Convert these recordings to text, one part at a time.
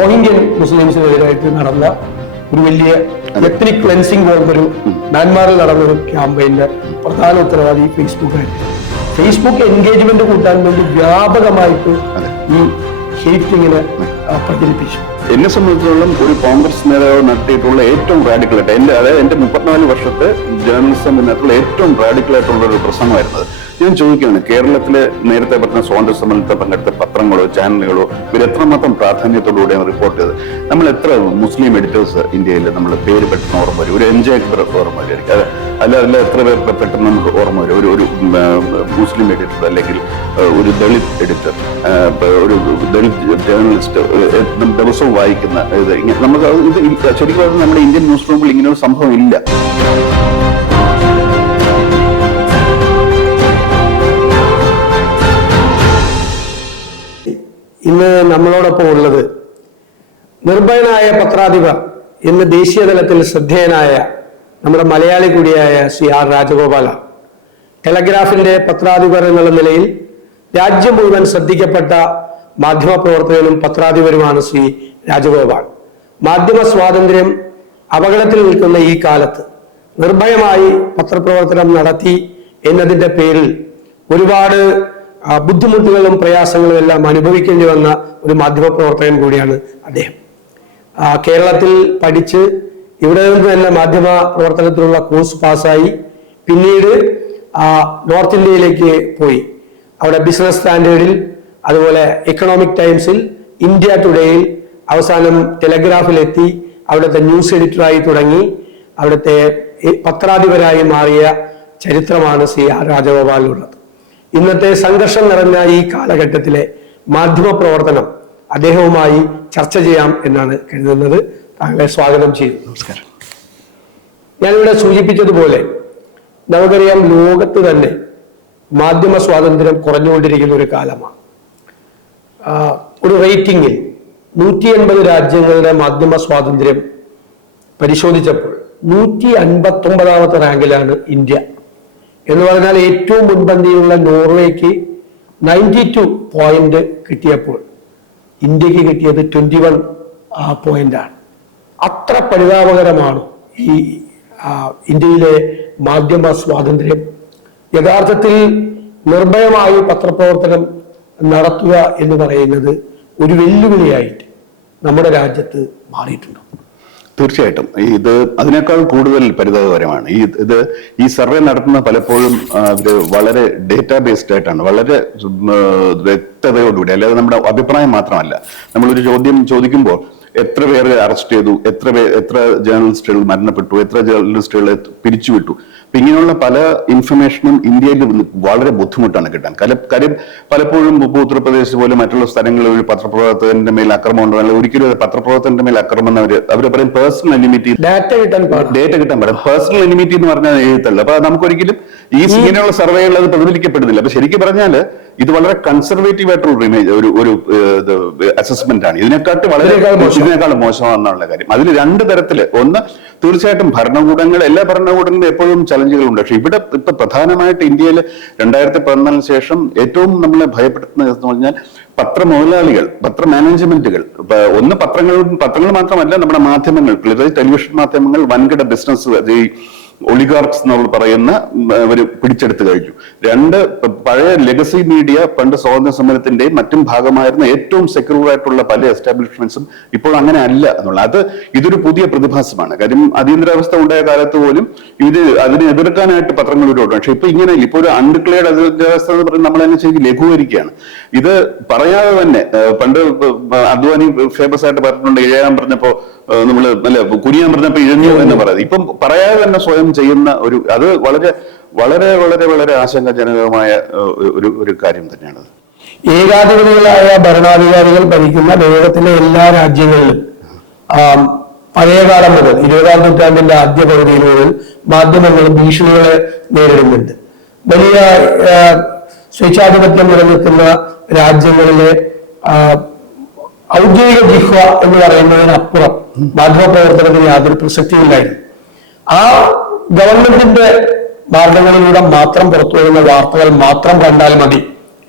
റോഹിംഗ്യൻ മുസ്ലിംസിനെതിരായിട്ട് നടന്ന ഒരു വലിയ എത്നിക് ക്ലെൻസിംഗ് പോലൊരു മ്യാൻമാറിൽ നടന്ന ഒരു ക്യാമ്പയിന്റെ പ്രധാന ഉത്തരവാദി ഫേസ്ബുക്കായിരുന്നു. ഫേസ്ബുക്ക് എൻഗേജ്മെന്റ് കൂട്ടാൻ വേണ്ടി വ്യാപകമായിട്ട് ഈ ഹേറ്റിങ്ങിനെ പ്രചരിപ്പിച്ചു. എന്നെ സംബന്ധിച്ചിടത്തോളം ഒരു കോൺഗ്രസ് നേതാവ് നടത്തിയിട്ടുള്ള ഏറ്റവും റാഡിക്കലായിട്ട് എന്റെ 34 വർഷത്തെ ജേർണലിസം ഇതിനകത്തുള്ള ഏറ്റവും റാഡിക്കലായിട്ടുള്ള ഒരു പ്രസംഗമായിരുന്നത്. ഞാൻ ചോദിക്കുകയാണ്, കേരളത്തിലെ നേരത്തെ പറഞ്ഞ സ്വാതന്ത്ര്യ സമരത്തിൽ പങ്കെടുത്ത പത്രങ്ങളോ ചാനലുകളോ ഇവർ എത്രമാത്രം പ്രാധാന്യത്തോടുകൂടിയാണ് റിപ്പോർട്ട് ചെയ്തത്? നമ്മൾ എത്ര മുസ്ലിം എഡിറ്റേഴ്സ് ഇന്ത്യയിൽ നമ്മൾ പേര് പെട്ടെന്ന് ഓർമ്മ വരും? ഒരു എം ജെ അക്ബർ ഓർമ്മ വരും, അല്ല എത്ര പേർ പെട്ടെന്ന് നമുക്ക് ഓർമ്മ വരും? ഒരു മുസ്ലിം എഡിറ്റർ, അല്ലെങ്കിൽ ഒരു ദളിത് എഡിറ്റർ, ഒരു ദളിത് ജേർണലിസ്റ്റ് ദിവസവും വായിക്കുന്ന നമുക്ക് ഇത് ശരിക്കും നമ്മുടെ ഇന്ത്യൻ ന്യൂസ് റൂമിൽ ഇങ്ങനെ ഒരു സംഭവം ഇല്ല. ഇന്ന് നമ്മളോടൊപ്പം ഉള്ളത് നിർഭയനായ പത്രാധിപർ ഇന്ന് ദേശീയ തലത്തിൽ ശ്രദ്ധേയനായ നമ്മുടെ മലയാളി കൂടിയായ ശ്രീ ആർ രാജഗോപാല. ടെലഗ്രാഫിന്റെ പത്രാധിപർ എന്നുള്ള നിലയിൽ രാജ്യം മുഴുവൻ ശ്രദ്ധിക്കപ്പെട്ട മാധ്യമപ്രവർത്തകനും പത്രാധിപരുമാണ് ശ്രീ രാജഗോപാൽ. മാധ്യമ സ്വാതന്ത്ര്യം അപകടത്തിൽ നിൽക്കുന്ന ഈ കാലത്ത് നിർഭയമായി പത്രപ്രവർത്തനം നടത്തി എന്നതിന്റെ പേരിൽ ഒരുപാട് ബുദ്ധിമുട്ടുകളും പ്രയാസങ്ങളും എല്ലാം അനുഭവിക്കേണ്ടി വന്ന ഒരു മാധ്യമപ്രവർത്തകൻ കൂടിയാണ് അദ്ദേഹം. കേരളത്തിൽ പഠിച്ച് ഇവിടെ നിന്ന് തന്നെ മാധ്യമ പ്രവർത്തനത്തിലുള്ള കോഴ്സ് പാസ്സായി പിന്നീട് നോർത്ത് ഇന്ത്യയിലേക്ക് പോയി. അവിടെ ബിസിനസ് സ്റ്റാൻഡേർഡിൽ, അതുപോലെ എക്കണോമിക് ടൈംസിൽ, ഇന്ത്യ ടുഡേയിൽ, അവസാനം ടെലഗ്രാഫിലെത്തി അവിടുത്തെ ന്യൂസ് എഡിറ്ററായി തുടങ്ങി അവിടുത്തെ പത്രാധിപരായി മാറിയ ചരിത്രമാണ് ശ്രീ ആർ രാജഗോപാലിനുള്ളത്. ഇന്നത്തെ സംഘർഷം നിറഞ്ഞ ഈ കാലഘട്ടത്തിലെ മാധ്യമ പ്രവർത്തനം അദ്ദേഹവുമായി ചർച്ച ചെയ്യാം എന്നാണ് കരുതുന്നത്. താങ്കളെ സ്വാഗതം ചെയ്യുന്നു. നമസ്കാരം. ഞാനിവിടെ സൂചിപ്പിച്ചതുപോലെ നമുക്കറിയാം, ലോകത്ത് തന്നെ മാധ്യമ സ്വാതന്ത്ര്യം കുറഞ്ഞുകൊണ്ടിരിക്കുന്ന ഒരു കാലമാണ്. ഒരു റേറ്റിംഗിൽ 180 രാജ്യങ്ങളുടെ മാധ്യമ സ്വാതന്ത്ര്യം പരിശോധിച്ചപ്പോൾ 159ാമത്തെ റാങ്കിലാണ് ഇന്ത്യ. എന്ന് പറഞ്ഞാൽ ഏറ്റവും മുൻപന്തിയിലുള്ള നോർവേക്ക് 92 പോയിന്റ് കിട്ടിയപ്പോൾ ഇന്ത്യക്ക് കിട്ടിയത് 21 പോയിന്റാണ്. അത്ര പരിതാപകരമാണ് ഈ ഇന്ത്യയിലെ മാധ്യമ സ്വാതന്ത്ര്യം. യഥാർത്ഥത്തിൽ നിർഭയമായി പത്രപ്രവർത്തനം നടത്തുക എന്ന് പറയുന്നത് ഒരു വെല്ലുവിളിയായിട്ട് നമ്മുടെ രാജ്യത്ത് മാറിയിട്ടുണ്ട്. തീർച്ചയായിട്ടും ഇത് അതിനേക്കാൾ കൂടുതൽ പരിതാപകരമാണ്. ഈ സർവേ നടത്തുന്ന പലപ്പോഴും അവര് വളരെ ഡേറ്റാ ബേസ്ഡ് ആയിട്ടാണ്, വളരെ വ്യക്തതയോടുകൂടി, അല്ലാതെ നമ്മുടെ അഭിപ്രായം മാത്രമല്ല. നമ്മളൊരു ചോദ്യം ചോദിക്കുമ്പോൾ എത്ര പേരെ അറസ്റ്റ് ചെയ്തു, എത്ര ജേർണലിസ്റ്റുകൾ മരണപ്പെട്ടു, എത്ര ജേർണലിസ്റ്റുകളെ പിരിച്ചുവിട്ടു, അപ്പൊ ഇങ്ങനെയുള്ള പല ഇൻഫർമേഷനും ഇന്ത്യയിൽ വളരെ ബുദ്ധിമുട്ടാണ് കിട്ടാൻ. കാര്യം പലപ്പോഴും ഉത്തർപ്രദേശ് പോലെ മറ്റുള്ള സ്ഥലങ്ങളിൽ ഒരു പത്രപ്രവർത്തകന്റെ മേൽ അക്രമം ഉണ്ടെങ്കിൽ ഒരിക്കലും പത്രപ്രവർത്തകന്റെ മേൽ അക്രമം അവർ പറയും പേഴ്സണൽ എനിമിറ്റി, ഡേറ്റ കിട്ടാൻ പാടില്ല. പേഴ്സണൽ എനിമിറ്റി എന്ന് പറഞ്ഞാൽ എഴുത്തല്ല. അപ്പൊ നമുക്കൊരിക്കലും ഈ ഇങ്ങനെയുള്ള സർവേകൾ അത് പ്രതിഫലിക്കപ്പെടുന്നില്ല. അപ്പൊ ശരിക്കും പറഞ്ഞാല് ഇത് വളരെ കൺസർവേറ്റീവ് ആയിട്ടുള്ള ഇമേജ്, ഒരു അസസ്മെന്റ് ആണ്. ഇതിനേക്കാളും മോശമാണെന്നുള്ള കാര്യം. അതിൽ രണ്ട് തരത്തില്. ഒന്ന്, തീർച്ചയായിട്ടും ഭരണകൂടങ്ങൾ, എല്ലാ ഭരണകൂടങ്ങളും എപ്പോഴും ചലഞ്ചുകളുണ്ട്. പക്ഷെ ഇവിടെ ഇപ്പൊ പ്രധാനമായിട്ട് ഇന്ത്യയിൽ 2014 ശേഷം ഏറ്റവും നമ്മളെ ഭയപ്പെടുത്തുന്നത് എന്ന് പറഞ്ഞാൽ പത്രമുതലാളികൾ, പത്ര മാനേജ്മെന്റുകൾ, ഒന്ന് പത്രങ്ങൾ മാത്രമല്ല, നമ്മുടെ മാധ്യമങ്ങൾ, ടെലിവിഷൻ മാധ്യമങ്ങൾ, വൻകിട ബിസിനസ്, ഈ ഒളിഗാർക്സ് നമ്മൾ പറയുന്ന ഒരു പിടിച്ചെടുത്ത് കഴിഞ്ഞു. രണ്ട്, പഴയ ലെഗസി മീഡിയ, പണ്ട് സ്വാതന്ത്ര്യ സമരത്തിന്റെയും മറ്റും ഭാഗമായിരുന്ന ഏറ്റവും സെക്യൂർ ആയിട്ടുള്ള പല എസ്റ്റാബ്ലിഷ്മെന്റ്സും ഇപ്പോൾ അങ്ങനെ അല്ല എന്നുള്ളത്. ഇതൊരു പുതിയ പ്രതിഭാസമാണ്. കാര്യം അടിയന്തരാവസ്ഥ ഉണ്ടായ കാലത്ത് പോലും അതിനെ എതിർക്കാനായിട്ട് പത്രങ്ങൾ ഒരുപാട്. പക്ഷെ ഇപ്പൊ ഒരു അൺഡിക്ലെയർഡ് അടിയന്തരാവസ്ഥ എന്ന് പറയുന്നത് നമ്മൾ തന്നെ ശരിക്കും ലഘൂകരിക്കുകയാണ്. ഇത് പറയാതെ തന്നെ, പണ്ട് അദ്വാനി ഫേമസ് ആയിട്ട് പറഞ്ഞിട്ടുണ്ട്, ഇഴയാൻ പറഞ്ഞപ്പോ നമ്മള് നല്ല കുനിയാൻ പറഞ്ഞപ്പോ ഇഴഞ്ഞു എന്ന് പറയുന്നത്. ഇപ്പം പറയാതെ തന്നെ സ്വയം ചെയ്യുന്ന അത് വളരെ വളരെ വളരെ വളരെ ആശങ്കാജനകമായ ഒരു കാര്യം തന്നെയാണ്. ഏകാധിപതികളായ ഭരണാധികാരികൾ ഭരിക്കുന്ന ലോകത്തിലെ എല്ലാ രാജ്യങ്ങളിലും പഴയകാലം മുതൽ 20ാം നൂറ്റാണ്ടിന്റെ ആദ്യ പകുതിയിൽ മുതൽ മാധ്യമങ്ങൾ ഭീഷണികളെ നേരിടുന്നുണ്ട്. വലിയ സ്വേച്ഛാധിപത്യം നിലനിൽക്കുന്ന രാജ്യങ്ങളിലെ ഔദ്യോഗിക ജിഹ്വ എന്ന് പറയുന്നതിനപ്പുറം മാധ്യമപ്രവർത്തനത്തിന് യാതൊരു പ്രസക്തിയില്ലായിരുന്നു. ആ ഗവൺമെന്റിന്റെ മാർഗങ്ങളിലൂടെ മാത്രം പുറത്തു വരുന്ന വാർത്തകൾ മാത്രം കണ്ടാൽ മതി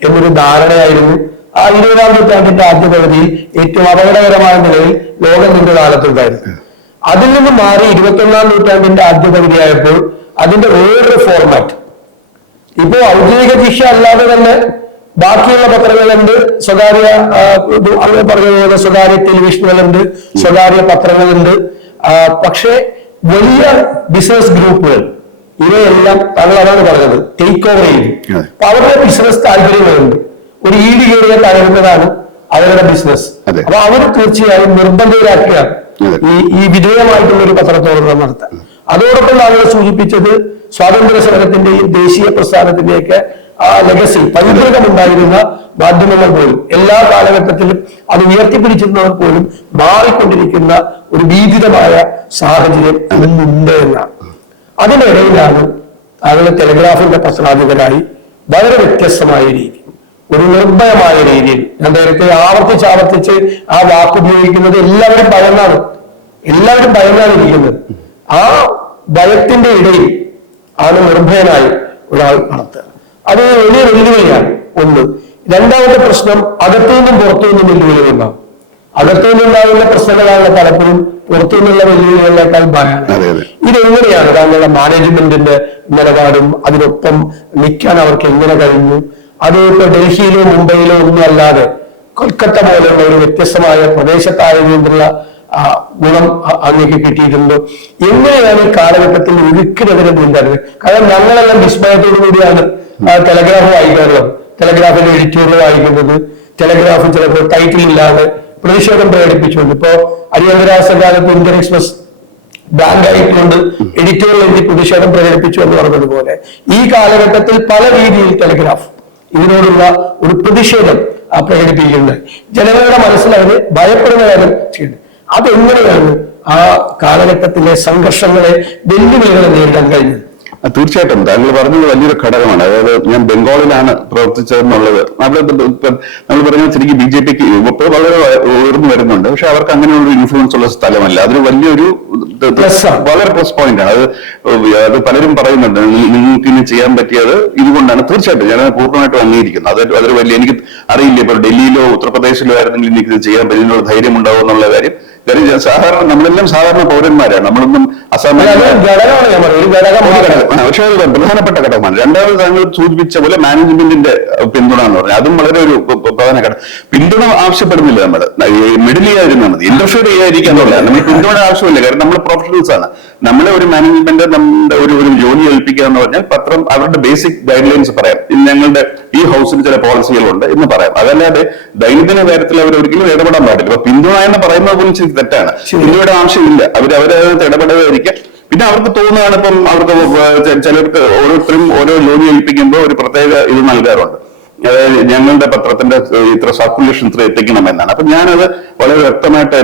എന്നൊരു ധാരണയായിരുന്നു ആ 20ാം നൂറ്റാണ്ടിന്റെ ആദ്യ പകുതിയിൽ ഏറ്റവും അപകടകരമായ നിലയിൽ ലോകം നിന്റെ കാലത്തുണ്ടായിരുന്നു. അതിൽ നിന്ന് മാറി 21ാം നൂറ്റാണ്ടിന്റെ ആദ്യ പകുതിയായപ്പോൾ അതിന്റെ വേറൊരു ഫോർമാറ്റ്. ഇപ്പോ ഔദ്യോഗിക ജിഹ്വ അല്ലാതെ തന്നെ ബാക്കിയുള്ള പത്രങ്ങളുണ്ട്, സ്വകാര്യ അങ്ങനെ പറഞ്ഞ സ്വകാര്യ ടെലിവിഷനുകളുണ്ട്, സ്വകാര്യ പത്രങ്ങളുണ്ട്. പക്ഷേ വലിയ ബിസിനസ് ഗ്രൂപ്പുകൾ ഇവയെല്ലാം താങ്കൾ അതാണ് പറഞ്ഞത് ടേക്ക് ഓവർ ചെയ്തു. അപ്പൊ അവരുടെ ബിസിനസ് താല്പര്യങ്ങളുണ്ട്. ഒരു ഈട് കയറിയ തകരുന്നതാണ് അവരുടെ ബിസിനസ്. അപ്പൊ അവർ തീർച്ചയായും നിർബന്ധിതരാക്കുകയാണ് ഈ വിധേയമായിട്ടുള്ള ഒരു പത്രത്തോടൊപ്പം നടത്താൻ. അതോടൊപ്പം താങ്കൾ സൂചിപ്പിച്ചത് സ്വാതന്ത്ര്യ സമരത്തിന്റെയും ദേശീയ പ്രസ്ഥാനത്തിന്റെയൊക്കെ ആ ലെഗസി പൈതൃകമുണ്ടായിരുന്ന മാധ്യമങ്ങൾ പോലും എല്ലാ കാലഘട്ടത്തിലും അത് ഉയർത്തിപ്പിടിച്ചിരുന്നവർ പോലും മാറിക്കൊണ്ടിരിക്കുന്ന ഒരു ഭീതിതമായ സാഹചര്യം ഇന്നുണ്ട് എന്നാണ്. അതിനിടയിലാണ് താങ്കൾ ടെലിഗ്രാഫിന്റെ പത്രാധിപരായി വളരെ വ്യത്യസ്തമായ രീതി, ഒരു നിർഭയമായ രീതിയിൽ, ഞാൻ നേരത്തെ ആവർത്തിച്ച് ആ വാക്ക് ഉപയോഗിക്കുന്നത് എല്ലാവരും ഭയന്നാണ് ഇരിക്കുന്നത്. ആ ഭയത്തിന്റെ ഇടയിൽ ആണ് നിർഭയനായി ഒരാൾ നടത്തുക. അത് വലിയ വെല്ലുവിളിയാണ്. ഒന്ന്. രണ്ടാമത്തെ പ്രശ്നം അകത്തു നിന്നും പുറത്തു നിന്നും വെല്ലുവിളികളുണ്ടാവും. അകത്തു നിന്നുണ്ടാകുന്ന പ്രശ്നങ്ങളാണ് പലപ്പോഴും പുറത്തു നിന്നുള്ള വെല്ലുവിളികളേക്കാൾ ഭയമാണ്. ഇതെങ്ങനെയാണ് താങ്കളുടെ മാനേജ്മെന്റിന്റെ നിലപാടും അതിനൊപ്പം നിൽക്കാൻ അവർക്ക് എങ്ങനെ കഴിഞ്ഞു? അത് ഇപ്പൊ ഡൽഹിയിലോ മുംബൈയിലോ ഒന്നും അല്ലാതെ കൊൽക്കത്ത പോലെയുള്ള ഒരു വ്യത്യസ്തമായ പ്രദേശത്തായതുകൊണ്ടുള്ള ഗുണം അങ്ങേക്ക് കിട്ടിയിട്ടുണ്ടോ? എങ്ങനെയാണ് ഈ കാലഘട്ടത്തിൽ ഒഴുക്കിനെതിരെ നീന്തരുത്? കാരണം ഞങ്ങളെല്ലാം വിസ്മയത്തോടു കൂടിയാണ് ടെലഗ്രാഫ് വായിക്കാറുള്ളത്, ടെലഗ്രാഫിന്റെ എഡിറ്റോറിയൽ വായിക്കുന്നത്. ടെലഗ്രാഫ് ചിലപ്പോൾ ടൈറ്റിൽ ഇല്ലാതെ പ്രതിഷേധം പ്രകടിപ്പിച്ചുകൊണ്ട്, ഇപ്പോ അടിയന്തരാവസ്ഥ കാലത്ത് ഇന്ത്യൻ എക്സ്പ്രസ് ബാങ്ക് ആയിക്കൊണ്ട് എഡിറ്റോറിയൽ എഴുതി പ്രതിഷേധം പ്രകടിപ്പിച്ചു എന്ന് പറഞ്ഞതുപോലെ ഈ കാലഘട്ടത്തിൽ പല രീതിയിൽ ടെലഗ്രാഫ് ഇതിനോടുള്ള ഒരു പ്രതിഷേധം പ്രകടിപ്പിക്കുന്നത് ജനങ്ങളുടെ മനസ്സിൽ അവര് ഭയപ്പെടുന്ന കാര്യം ചെയ്യുന്നത്. അതെങ്ങനെയാണ് ആ കാലഘട്ടത്തിലെ സംഘർഷങ്ങളെ, വെല്ലുവിളികളെ നേരിടാൻ കഴിഞ്ഞത്? തീർച്ചയായിട്ടും താങ്കൾ പറഞ്ഞത് വലിയൊരു ഘടകമാണ്. അതായത് ഞാൻ ബംഗാളിലാണ് പ്രവർത്തിച്ചതെന്നുള്ളത്. അവിടെ നമ്മൾ പറഞ്ഞത് ശരിക്കും BJPക്ക് ഇപ്പോൾ വളരെ ഉയർന്നു വരുന്നുണ്ട്. പക്ഷെ അവർക്ക് അങ്ങനെയുള്ള ഇൻഫ്ലുവൻസ് ഉള്ള സ്ഥലമല്ല. അതൊരു വലിയൊരു വളരെ പ്ലസ് പോയിന്റ് ആണ്. അത് പലരും പറയുന്നുണ്ട് നിങ്ങൾക്ക് ഇനി ചെയ്യാൻ പറ്റിയത് ഇതുകൊണ്ടാണ്. തീർച്ചയായിട്ടും ഞാൻ പൂർണ്ണമായിട്ടും അംഗീകരിക്കുന്നു. അതൊരു വലിയ, എനിക്ക് അറിയില്ല ഇപ്പോൾ ഡൽഹിയിലോ ഉത്തർപ്രദേശിലോ ആയിരുന്നെങ്കിൽ എനിക്ക് ഇത് ചെയ്യാൻ പറ്റുന്ന ധൈര്യം ഉണ്ടാവും എന്നുള്ള കാര്യം. സാധാരണ നമ്മളെല്ലാം സാധാരണ പൗരന്മാരാണ്, നമ്മളൊന്നും അസാമാന്യ, പക്ഷേ അത് പ്രധാനപ്പെട്ട ഘടകമാണ്. രണ്ടാമത് താങ്കൾ സൂചിപ്പിച്ച പോലെ മാനേജ്മെന്റിന്റെ പിന്തുണ എന്ന് പറഞ്ഞാൽ അതും വളരെ ഒരു പ്രധാന ഘടകം. പിന്തുണ ആവശ്യപ്പെടുന്നില്ല, നമ്മൾ മിഡിൽ ചെയ്യാതിരുന്നാൽ മതി, ഇന്റർഫിയർ ചെയ്യാതിരിക്കാനുള്ള. നമ്മൾ പിന്തുണ ആവശ്യമില്ല, കാരണം നമ്മൾ പ്രൊഫഷണൽസ് ആണ്. നമ്മളെ ഒരു മാനേജ്മെന്റ് നമ്മുടെ ഒരു ജോലി ഏൽപ്പിക്കുക എന്ന് പറഞ്ഞാൽ പത്രം അവരുടെ ബേസിക് ഗൈഡ് ലൈൻസ് പറയാം, ഞങ്ങളുടെ ഈ ഹൗസിൽ ചില പോളിസികളുണ്ട് എന്ന് പറയാം. അതല്ലാതെ ദൈനംദിന കാര്യത്തിൽ അവർ ഒരിക്കലും ഇടപെടാൻ പാടില്ല. ഇപ്പൊ പിന്തുണ എന്ന് പറയുന്നത് പോലും ശരി തെറ്റാണ്. പിന്തുണയുടെ ആവശ്യമില്ല, അവരതിനകത്ത് ഇടപെടാതിരിക്കുക. പിന്നെ അവർക്ക് തോന്നുകയാണ്, ഇപ്പം അവർക്ക് ചിലർക്ക് ഓരോരുത്തരും ഓരോ ജോലി ഏൽപ്പിക്കുമ്പോൾ ഒരു പ്രത്യേക ഇത് നൽകാറുണ്ട്. അതായത് ഞങ്ങളുടെ പത്രത്തിന്റെ ഇത്ര സർക്കുലേഷൻ ഇത്ര എത്തിക്കണമെന്നാണ്. അപ്പൊ ഞാനത് വളരെ വ്യക്തമായിട്ട്